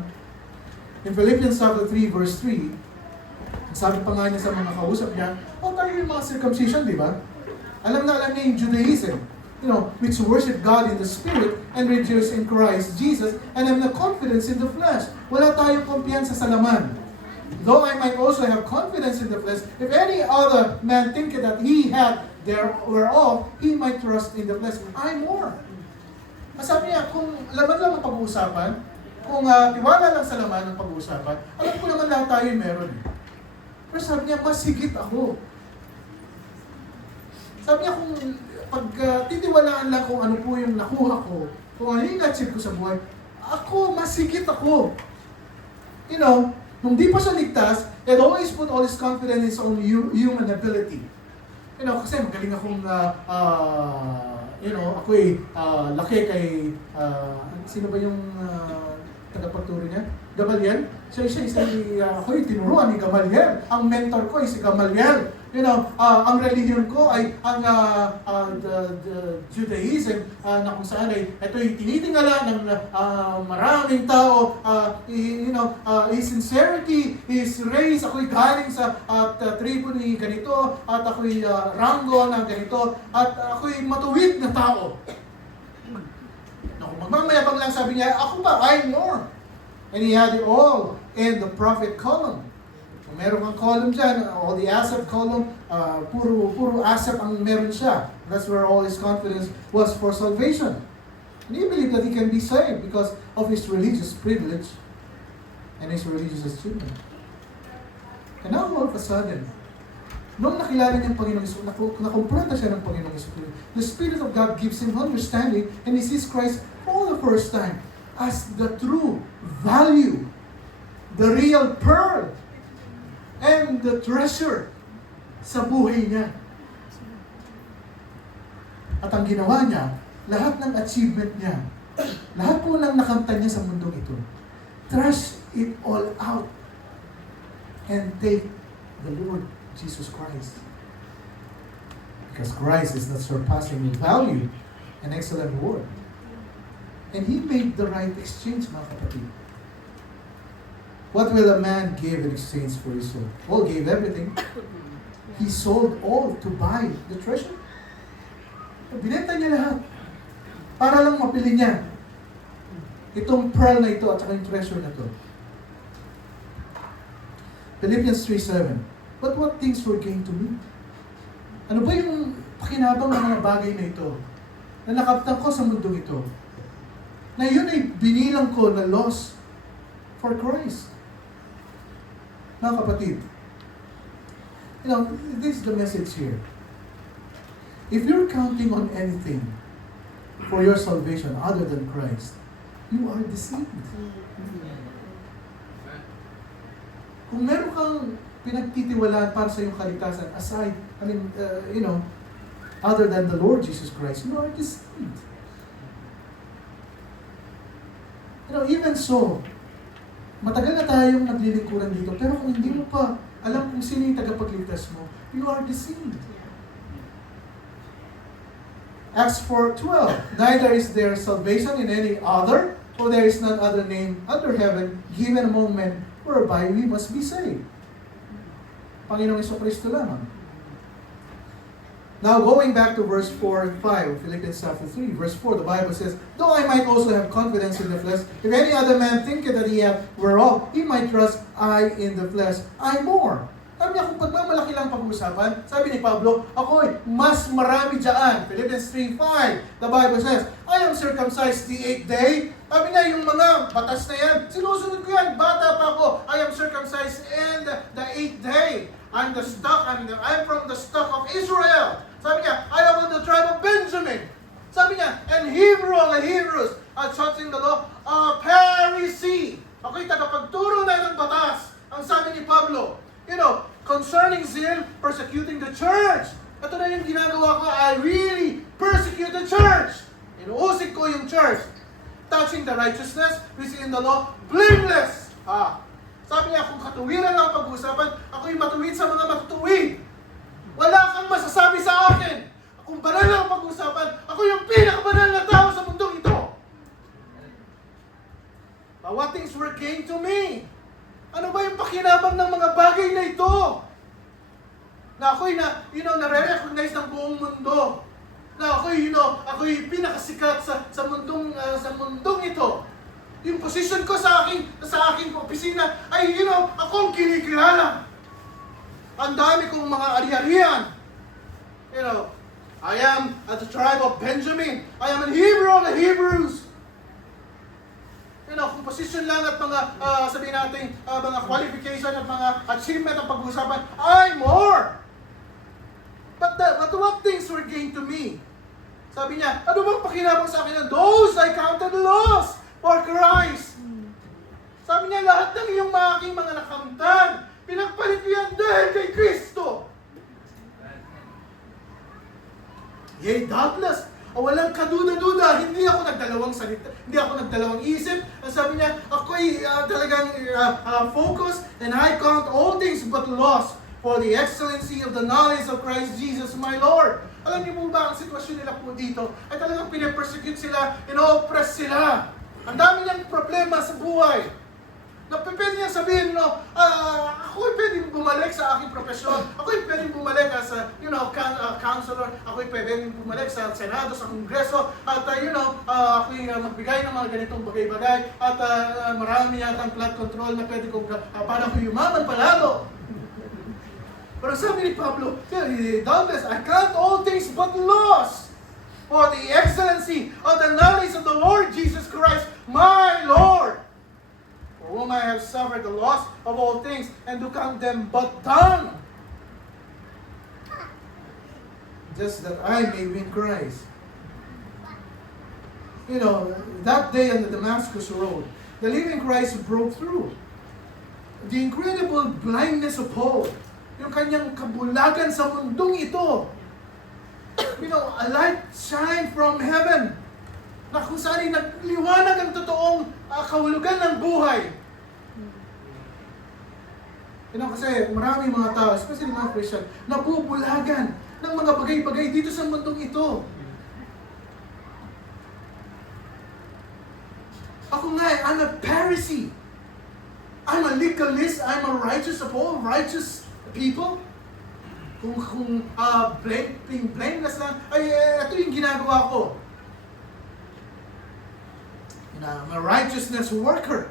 In Philippians chapter 3 verse 3, sabi pa nga niya sa mga kausap niya, tayo yung mga circumcision, di ba? Alam niya yung Judaism, which worship God in the Spirit and rejoice in Christ Jesus and have no confidence in the flesh. Wala tayong kumpiyansa sa laman. Though I might also have confidence in the flesh, if any other man thinketh that he had whereof, he might trust in the flesh. I more. Sabi niya, kung laman lang ang pag-uusapan, kung tiwala lang sa laman ang pag-uusapan, alam ko naman lahat tayo meron. Pero sabi niya, mas higit ako. Sabi niya, kung titiwalaan lang kung ano po yung nakuha ko, kung ano yung na-achieve ko sa buhay, mas higit ako. Nung di pa siya ligtas, he had always put all his confidence in his own human ability. Kasi magaling akong, ako'y laki kay, sino ba yung tagapagturo niya? Gamaliel? Ako'y tinuruan ni Gamaliel. Ang mentor ko ay si Gamaliel. Ang religion ko ay ang the Judaism na kung saan ay ito'y tinitingala ng maraming tao. His sincerity, his race, ako'y galing sa tribo ni ganito, at ako'y ranggo ng ganito, at ako'y matuwid na tao. Magmamayabang lang sabi niya, ako ba? I'm more. And he had it all in the prophet column. Kung meron kang column dyan, all the Asaph column, puro Asaph ang meron siya. That's where all his confidence was for salvation. And he believed that he can be saved because of his religious privilege and his religious achievement. And now all of a sudden, nung nakilala niya ang Panginoong Isus, nakumprenta siya ng Panginoong Isus, the Spirit of God gives him understanding and he sees Christ for the first time as the true value, the real pearl, and the treasure sa buhay niya. At ang ginawa niya, lahat ng achievement niya, lahat po ng nakamtan niya sa mundong ito, trash it all out and take the Lord Jesus Christ. Because Christ is not surpassing in value and excellent reward. And He made the right exchange, mga kapatid. What will a man give in exchange for his soul? Paul gave everything. He sold all to buy the treasure. Binenta niya lahat para lang mapili niya itong pearl na ito at saka yung treasure na ito. Philippians 3:7. But what things were gained to me? Ano ba yung pakinabang ng mga bagay na ito na nakaptan ko sa mundong ito? Na yun ay binilang ko na loss for Christ. Mga kapatid, this is the message here. If you're counting on anything for your salvation other than Christ, you are deceived. Kung meron kang pinagtitiwalaan para sa iyong kaligtasan, aside, other than the Lord Jesus Christ, you are deceived. Even so, matagal na tayong naglilingkuran dito, pero kung hindi mo pa alam kung sino yung tagapagligtas mo, you are deceived. Acts 4:12, neither is there salvation in any other, for there is none other name under heaven given among men whereby we must be saved. Panginoong Jesucristo lamang. Now going back to verse 4 and 5, Philippians chapter 3, verse 4, the Bible says, though I might also have confidence in the flesh, if any other man thinketh that he hath whereof, he might trust, I in the flesh, I more. Sabi niya, kung pagmamalaki lang pag-uusapan, sabi ni Pablo, ako'y mas marami dyan. Philippians 3:5, the Bible says, I am circumcised the 8th day. Sabi niya, yung mga batas na yan, sinusunod ko yan, bata pa ako. I am circumcised in the 8th day. I'm from the stock of Israel. Sabi niya, I am of the tribe of Benjamin. Sabi niya, and Hebrew of the Hebrews, touching the law, Pharisee. Ako'y tagapagturo na ng batas. Ang sabi ni Pablo, concerning zeal, persecuting the church. Ito na yung ginagawa ko, I really persecute the church. Inuusig ko yung church. Touching the righteousness, which is in the law, blameless. Sabi niya, kung katuwiran lang pag-uusapan, ako'y matuwid sa mga matutuwid. Wala kang masasabi sa akin. Kung banal lang pag-uusapan, ako yung pinakabanal na tao sa mundong ito. But what things were gained to me? Ano ba yung pakinabang ng mga bagay na ito? Na ako'y nare-recognize ng buong mundo. Na ako'y pinakasikat sa mundong ito. Yung position ko sa aking opisina ay, akong kinikilala. Ang dami kong mga ari-arian. I am at the tribe of Benjamin. I am an Hebrew of the Hebrews. Kung position lang at mga, sabihin natin, mga qualification at mga achievement ang pag-uusapan, I'm more. But what things were gained to me? Sabi niya, ano bang pakinabang sa akin na those I counted lost for Christ? Sabi niya, lahat ng iyong aking mga nakamtan, pinagpalit ko yan dahil kay Kristo. Yea, doubtless, walang kaduda-duda, hindi ako nagdalawang salita, hindi ako nagdalawang isip. Sabi niya, ako'y talagang focused, and I count all things but loss for the excellency of the knowledge of Christ Jesus my Lord. Alam niyo po ba ang sitwasyon nila po dito? Ay talagang pinapersecute sila, ino-oppress sila. Ang dami niyang problema sa buhay. Pwede niya sabihin, ako'y pwedeng bumalik sa aking profesyon. Ako'y pwedeng bumalik as a, counselor. Ako'y pwedeng bumalik sa Senado, sa Kongreso. At, ako'y magbigay ng mga ganitong bagay-bagay. At marami yatang flood control na pwede kong, para ako'y yumaman palalo. Pero sabi ni Pablo, doubtless, I count all things but loss for the excellency of the knowledge of the Lord Jesus Christ, my Lord, for whom I have suffered the loss of all things, and to count them but dung, just that I may win Christ. That day on the Damascus road, the living Christ broke through. The incredible blindness of Paul, yung kanyang kabulagan sa mundong ito. A light shine from heaven, na kung saan ay nagliwanag ang totoong kahulugan ng buhay. Kasi maraming mga tao, especially mga Christian, nabubulagan ng mga bagay-bagay dito sa mundong ito. Ako nga, I'm a Pharisee. I'm a legalist. I'm a righteous of all righteous people. Kung blameless lang, ito yung ginagawa ko. I'm a righteousness worker.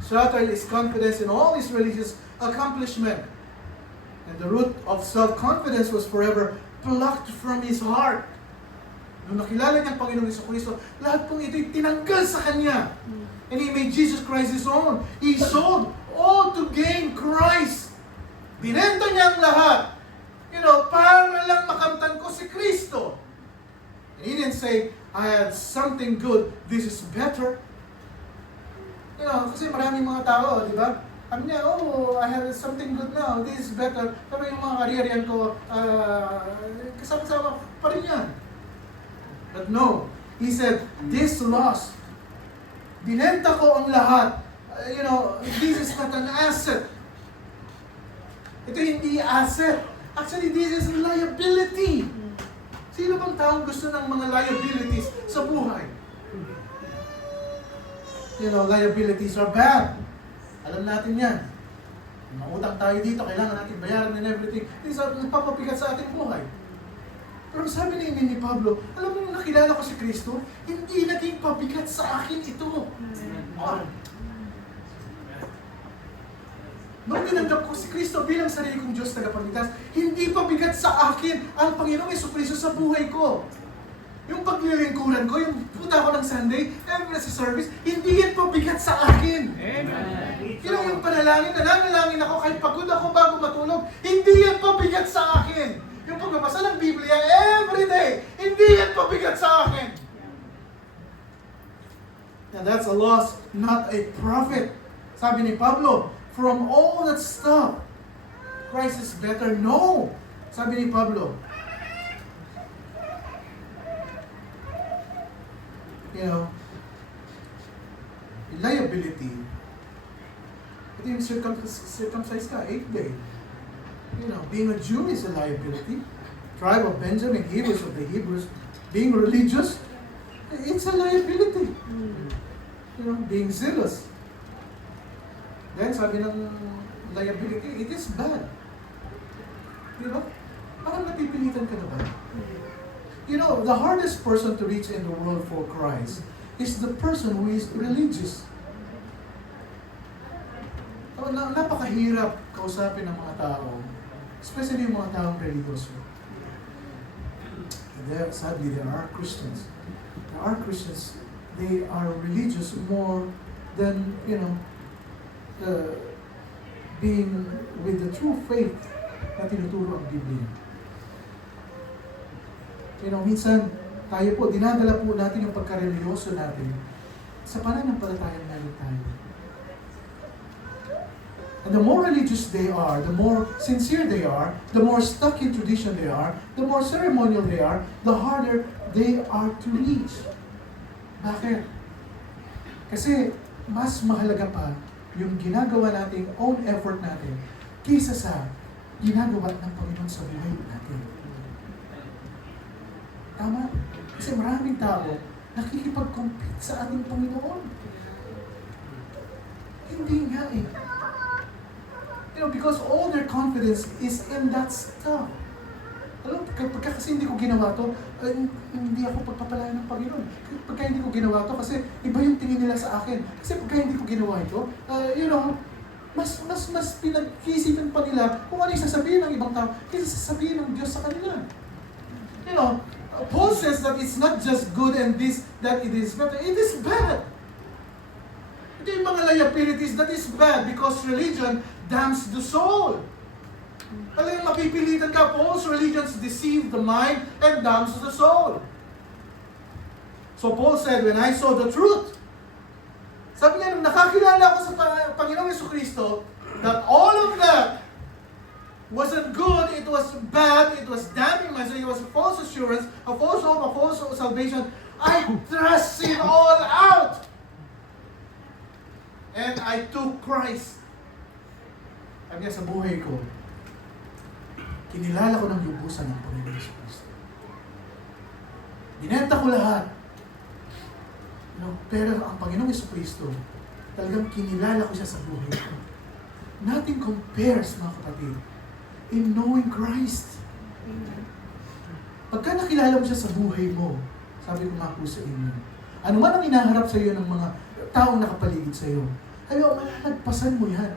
Shelter is confidence in all his religious accomplishment. And the root of self-confidence was forever plucked from his heart. Nung nakilala niya ang Panginoong Jesucristo, lahat pong ito'y tinanggal sa Kanya. And He made Jesus Christ His own. He sold all to gain Christ. Binenta niya ang lahat. Para lang makamtan ko si Kristo. And He didn't say, I had something good, this is better. Kasi maraming mga tao, di ba? Sabi niya, I have something good now, this is better. Pero yung mga kariyerian ko, kasama-sama pa rin yan. But no, He said, this loss, binenta ko ang lahat. This is not an asset. Ito hindi asset. Actually, this is liability. Sino bang taong gusto ng mga liabilities sa buhay? Liabilities are bad. Alam natin yan. Mautang tayo dito, kailangan natin bayaran and everything. These are nagpapabigat sa ating buhay. Pero sabi ni Pablo, alam mo, nakilala ko si Kristo, hindi naging pabigat sa akin ito. Nung tinanggap ko si Kristo bilang sarili kong Diyos tagapagligtas, hindi pabigat sa akin ang Panginoong Jesucristo sa buhay ko. Yung paglilingkuran ko, yung punta ko ng Sunday, every sa service, hindi yan pabigat sa akin. Amen. Yung panalangin, nananalangin ako kahit pagod ako bago matulog, hindi yan pabigat sa akin. Yung pagbabasa ng Biblia every day, hindi yan pabigat sa akin. And that's a loss, not a profit. Sabi ni Pablo, from all that stuff, Christ is better. No! Sabi ni Pablo, liability. Ito yung circumcised ka, 8th day. Being a Jew is a liability. Tribe of Benjamin, Hebrews of the Hebrews. Being religious, it's a liability. Being zealous. Then sabi ng liability, it is bad. Di ba? Parang napipilitan ka na ba? The hardest person to reach in the world for Christ is the person who is religious. Napakahirap kausapin ng mga tao, especially yung mga taong religyoso. Sadly, there are Christians. There are Christians, they are religious more than, being with the true faith na tinuturo ang Biblia. Minsan, tayo po, dinadala po natin yung pagkareliyoso natin sa pananampalatayang meron tayo. And the more religious they are, the more sincere they are, the more stuck in tradition they are, the more ceremonial they are, the harder they are to reach. Bakit? Kasi mas mahalaga pa yung ginagawa nating own effort natin kaysa sa ginagawa ng Panginoon sa buhay natin. Tama? Kasi maraming tao nakikipag-compete sa ating Panginoon. Hindi nga eh. Because all their confidence is in that stuff. Pagka kasi hindi ko ginawa to, hindi ako pagpapalayan ng Panginoon. Pagka hindi ko ginawa to, kasi iba yung tingin nila sa akin. Kasi pagka hindi ko ginawa ito, mas pinag-iisipan pa nila kung ano yung sasabihin ng ibang tao kaysa sasabihin ng Diyos sa kanila. Paul says that it's not just good and that it is better. It is bad. Ito yung mga liabilities that is bad because religion damns the soul. Talagang mapipilitan ka. Paul's religions deceive the mind and damns the soul. So Paul said, when I saw the truth, sabi niya, nung nakakilala ko sa Panginoong Jesucristo, that all of that wasn't good, it was bad, it was damning myself, it was a false assurance, a false hope, a false salvation. I thrust it all out. And I took Christ. Sabi niya sa buhay ko, kinilala ko ng lubusan ng Panginoon Hesus Kristo. Binenta ko lahat. Pero ang Panginoong Hesus Kristo, talagang kinilala ko siya sa buhay ko. Nothing compares, mga kapatid, in knowing Christ. Pagka nakilala mo siya sa buhay mo, sabi ko nga po sa inyo, ano man ang inaharap sa iyo ng mga taong nakapaligid sa iyo, ayaw, malalagpasan mo yan.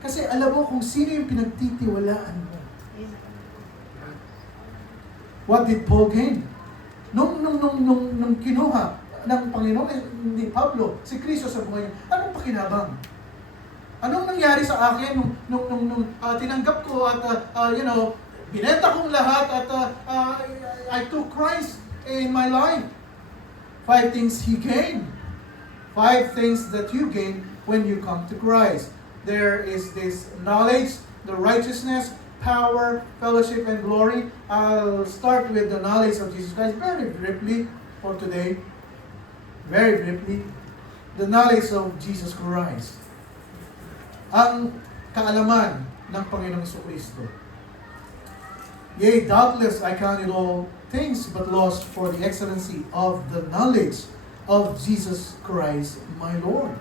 Kasi alam mo kung sino yung pinagtitiwalaan mo. What did Paul gain? Nung kinuha ng Panginoon ni Pablo, si Kristo sa buhay niya, anong pakinabang? Anong nangyari sa akin nung tinanggap ko at binenta kong lahat at I took Christ in my life? 5 things he gained. 5 things that you gain when you come to Christ. There is this knowledge, the righteousness, power, fellowship, and glory. I'll start with the knowledge of Jesus Christ very briefly for today. Very briefly. The knowledge of Jesus Christ. Ang kaalaman ng Panginoong Jesucristo. Yea, doubtless I count it all things but lost for the excellency of the knowledge of Jesus Christ, my Lord.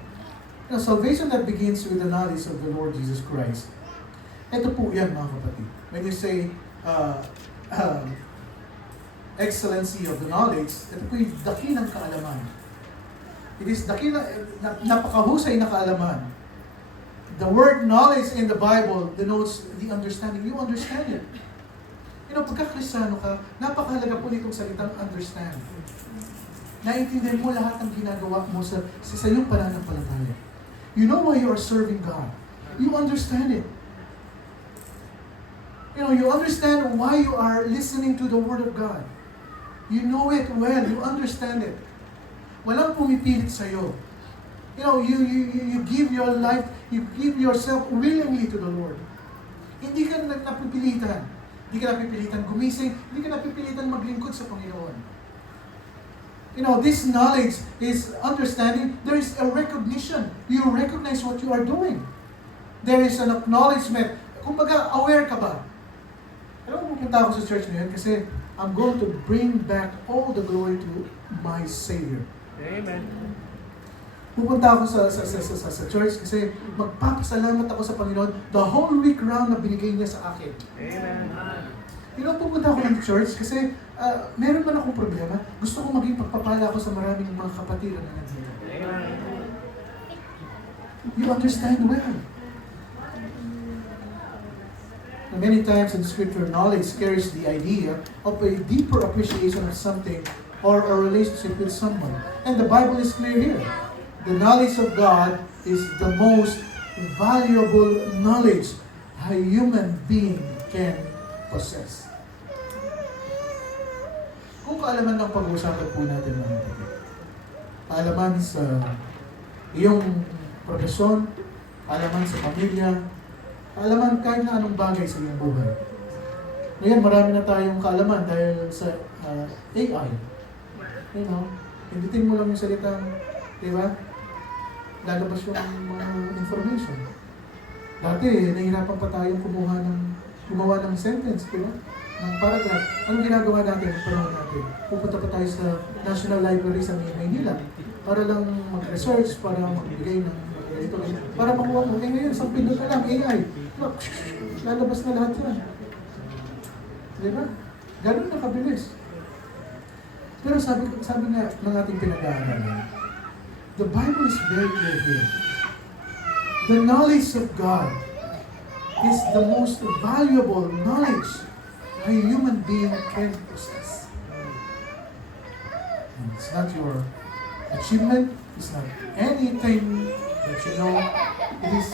Salvation that begins with the knowledge of the Lord Jesus Christ. Ito po yan, mga kapatid. When you say excellency of the knowledge, ito po yung dakilang kaalaman. It is napakahusay na kaalaman. The word knowledge in the Bible denotes the understanding. You understand it. Pagka-Kristiyano ka, napakahalaga po nitong salitang understand. Naintindihan mo lahat ng ginagawa mo sa iyong pananampalataya. You know why you are serving God. You understand it. You understand why you are listening to the Word of God. You know it well. You understand it. Walang pumipilit sa'yo. You give your life, you give yourself willingly to the Lord. Hindi ka napipilitan. Hindi ka napipilitan gumising. Hindi ka napipilitan maglingkod sa Panginoon. This knowledge is understanding. There is a recognition. You recognize what you are doing. There is an acknowledgement. Kumbaga, aware ka ba? Pupunta ako sa church ngayon kasi I'm going to bring back all the glory to my Savior. Amen. Pupunta ako sa church kasi magpapasalamat ako sa Panginoon the whole week round na binigay niya sa akin. Amen. Pupunta ako ng church kasi meron man akong problema. Gusto ko maging pagpapala ako sa maraming mga kapatiran na nandito. You understand well. Many times in Scripture, knowledge carries the idea of a deeper appreciation of something or a relationship with someone. And the Bible is clear here. The knowledge of God is the most valuable knowledge a human being can possess. Kung kaalaman ng pag-uusapan po natin mga kapatid, kaalaman sa iyong profesyon, kaalaman sa pamilya, kaalaman kahit na anong bagay sa iyong buhay. Ngayon, marami na tayong kaalaman dahil sa AI. Hindutin mo lang yung salitang, di ba? Lalabas yung mga information. Dati, nahihirapan pa tayong gumawa ng sentence, di ba? Ng paragraph. Anong ginagawa natin sa panahon natin? Pupunta pa tayo sa National Library sa Maynila para lang mag-research, para magbigay ng ito, para makuha mo. Ngayon, isang pindot na lang, AI. Lalabas na lahat yan. Di ba? Ganun na kabilis. Pero sabi nga ng ating pinag-aaralan, the Bible is very clear here. The knowledge of God is the most valuable knowledge a human being can possess. And it's not your achievement, it's not anything that you know, it is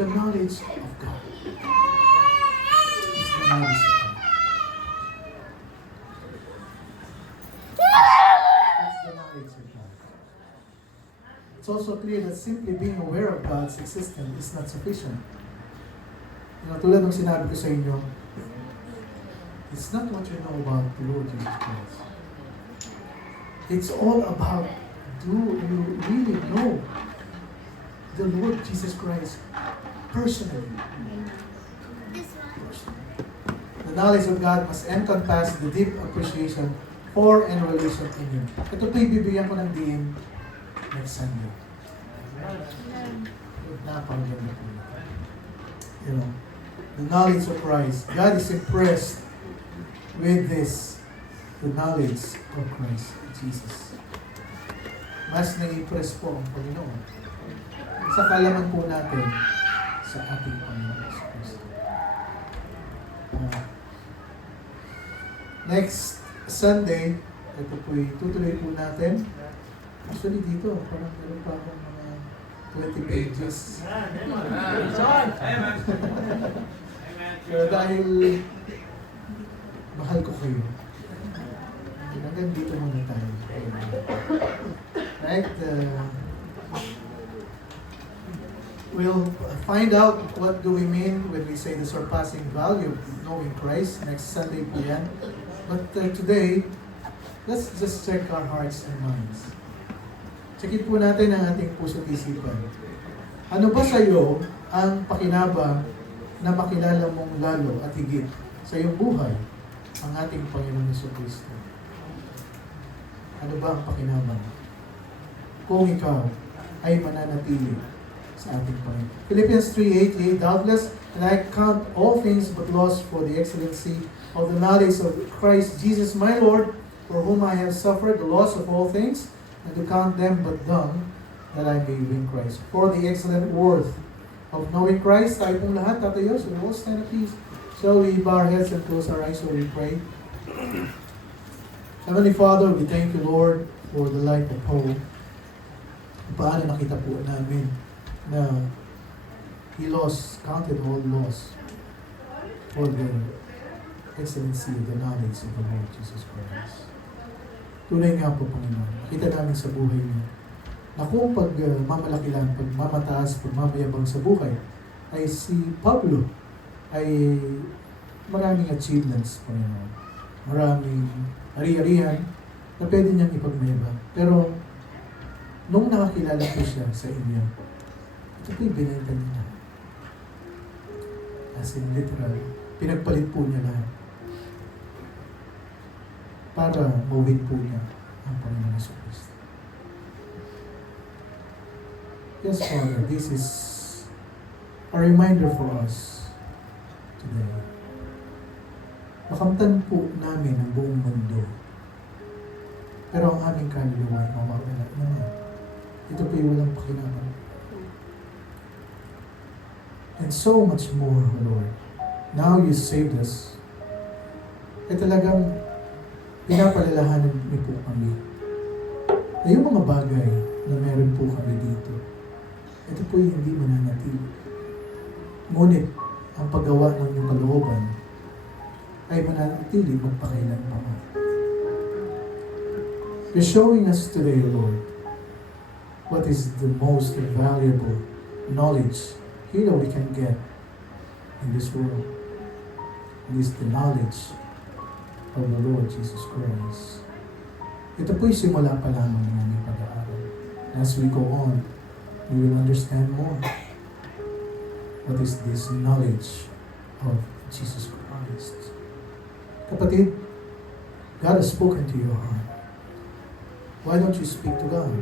the knowledge of God. It's the knowledge of God. It's the knowledge of God. It's also clear that simply being aware of God's existence is not sufficient. Tulad ng sinabi ko sa inyo, it's not what you know about the Lord Jesus Christ. It's all about, do you really know the Lord Jesus Christ personally? the knowledge of God must encompass the deep appreciation for and relation in Him. Ito po ibibigyan ko ng diin next Sunday. Napakaganda po. You know, the knowledge of Christ. God is impressed with this, the knowledge of Christ, Jesus. Mas na-impress po ang Panginoon sa kalaman po natin sa ating Panginoon sa Kristo. Next Sunday, ito po tutuloy po natin. Actually dito, parang meron pa akong mga 20 pages. Pero dahil mahal ko kayo, hanggang dito muna tayo. Right? We'll find out what do we mean when we say the surpassing value of knowing Christ. Next Sunday po yan. But today, let's just check our hearts and minds. Checkin po natin ang ating puso't isipan. Ano ba sa iyo ang pakinabang na makilala mong lalo at higit sa iyong buhay ang ating Panginoon Jesucristo? Ano ba ang pakinabang? Kung ikaw ay mananatili sa ating Panginoon. Philippians 3:8, doubtless, and I count all things but loss for the excellency of the knowledge of Christ Jesus my Lord, for whom I have suffered the loss of all things, and to count them but dung, that I may win Christ. For the excellent worth of knowing Christ, tayo pong lahat, tatayo, so we'll stand at peace. Shall we bow our heads and close our eyes so we pray? Heavenly Father, we thank you, Lord, for the life of Paul. Paano nakita po namin na he counted all loss for the excellency of the knowledge of the Lord Jesus Christ. Tunay nga po, Panginoon, nakita namin sa buhay niya na kung pagmamalaki lang, pagmamataas, pagmamayabang sa buhay, ay si Pablo ay maraming achievements, Panginoon. Maraming ari-arihan na pwede niyang ipagmayabang. Pero nung nakakilala po siya sa inyo, ito po'y binenta niya. As in literal, pinagpalit po niya lahat para mawin po niya ang Panginoon Jesucristo. Yes, Father, this is a reminder for us today. Nakamtan po namin ang buong mundo. Pero ang aming kaluluwa ay mawawala naman. Ito po'y walang pakinabang. And so much more, Lord. Now you saved us. Ay talagang pinapalalahanan niyo po kami. Na yung mga bagay na meron po kami dito, ito po'y hindi mananatili. Ngunit, ang paggawa ng iyong kalooban ay mananatili magpakailanman. You're showing us today, Lord, what is the most valuable knowledge here that we can get in this world. It is the knowledge of the Lord Jesus Christ. Ito po'y simula pa lamang ng aming pag-aaral. As we go on, we will understand more. What is this knowledge of Jesus Christ? Kapatid, God has spoken to your heart. Why don't you speak to God?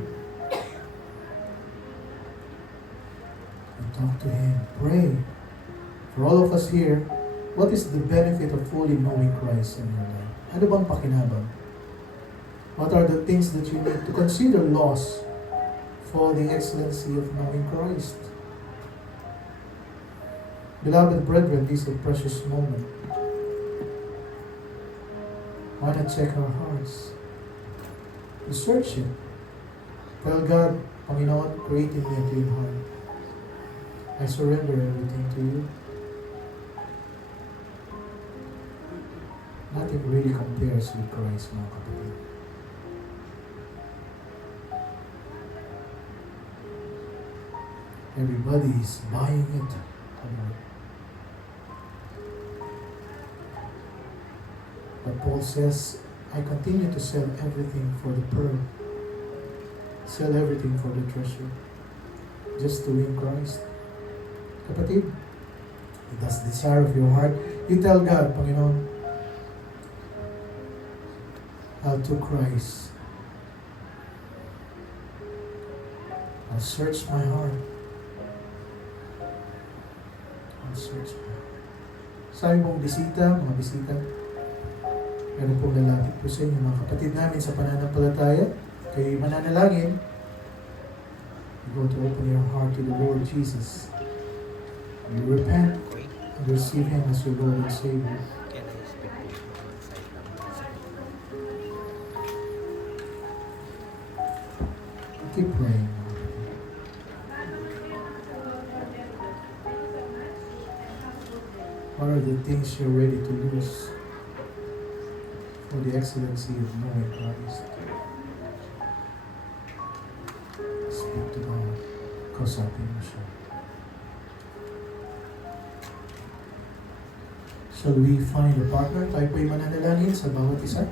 And talk to Him. Pray. For all of us here, what is the benefit of fully knowing Christ in your life? Ano bang pakinabang? What are the things that you need to consider loss for the excellency of knowing Christ? Beloved brethren, this is a precious moment. Why not check our hearts? Search it. Tell God, Panginoon, create in me a clean heart. I surrender everything to you. Nothing really compares with Christ, mga kapatid. Everybody is buying it. But Paul says, I continue to sell everything for the pearl. Sell everything for the treasure. Just to win Christ. Kapatid, if that's the desire of your heart, You tell God, Panginoon, I'll to Christ. I'll search my heart. I'll search my heart. Sabi pong bisita, mga bisita, meron pong lalapit po sa inyo, mga kapatid namin sa pananampalataya, kayo mananalangin, you go to open your heart to the Lord Jesus. You repent and receive Him as your Lord and Savior. Keep praying. What are the things you're ready to lose for the excellency of knowing Christ? Speak to God. Kausapin mo siya. Shall we find a partner? Tayo po'y mananalangin sa bawat isa.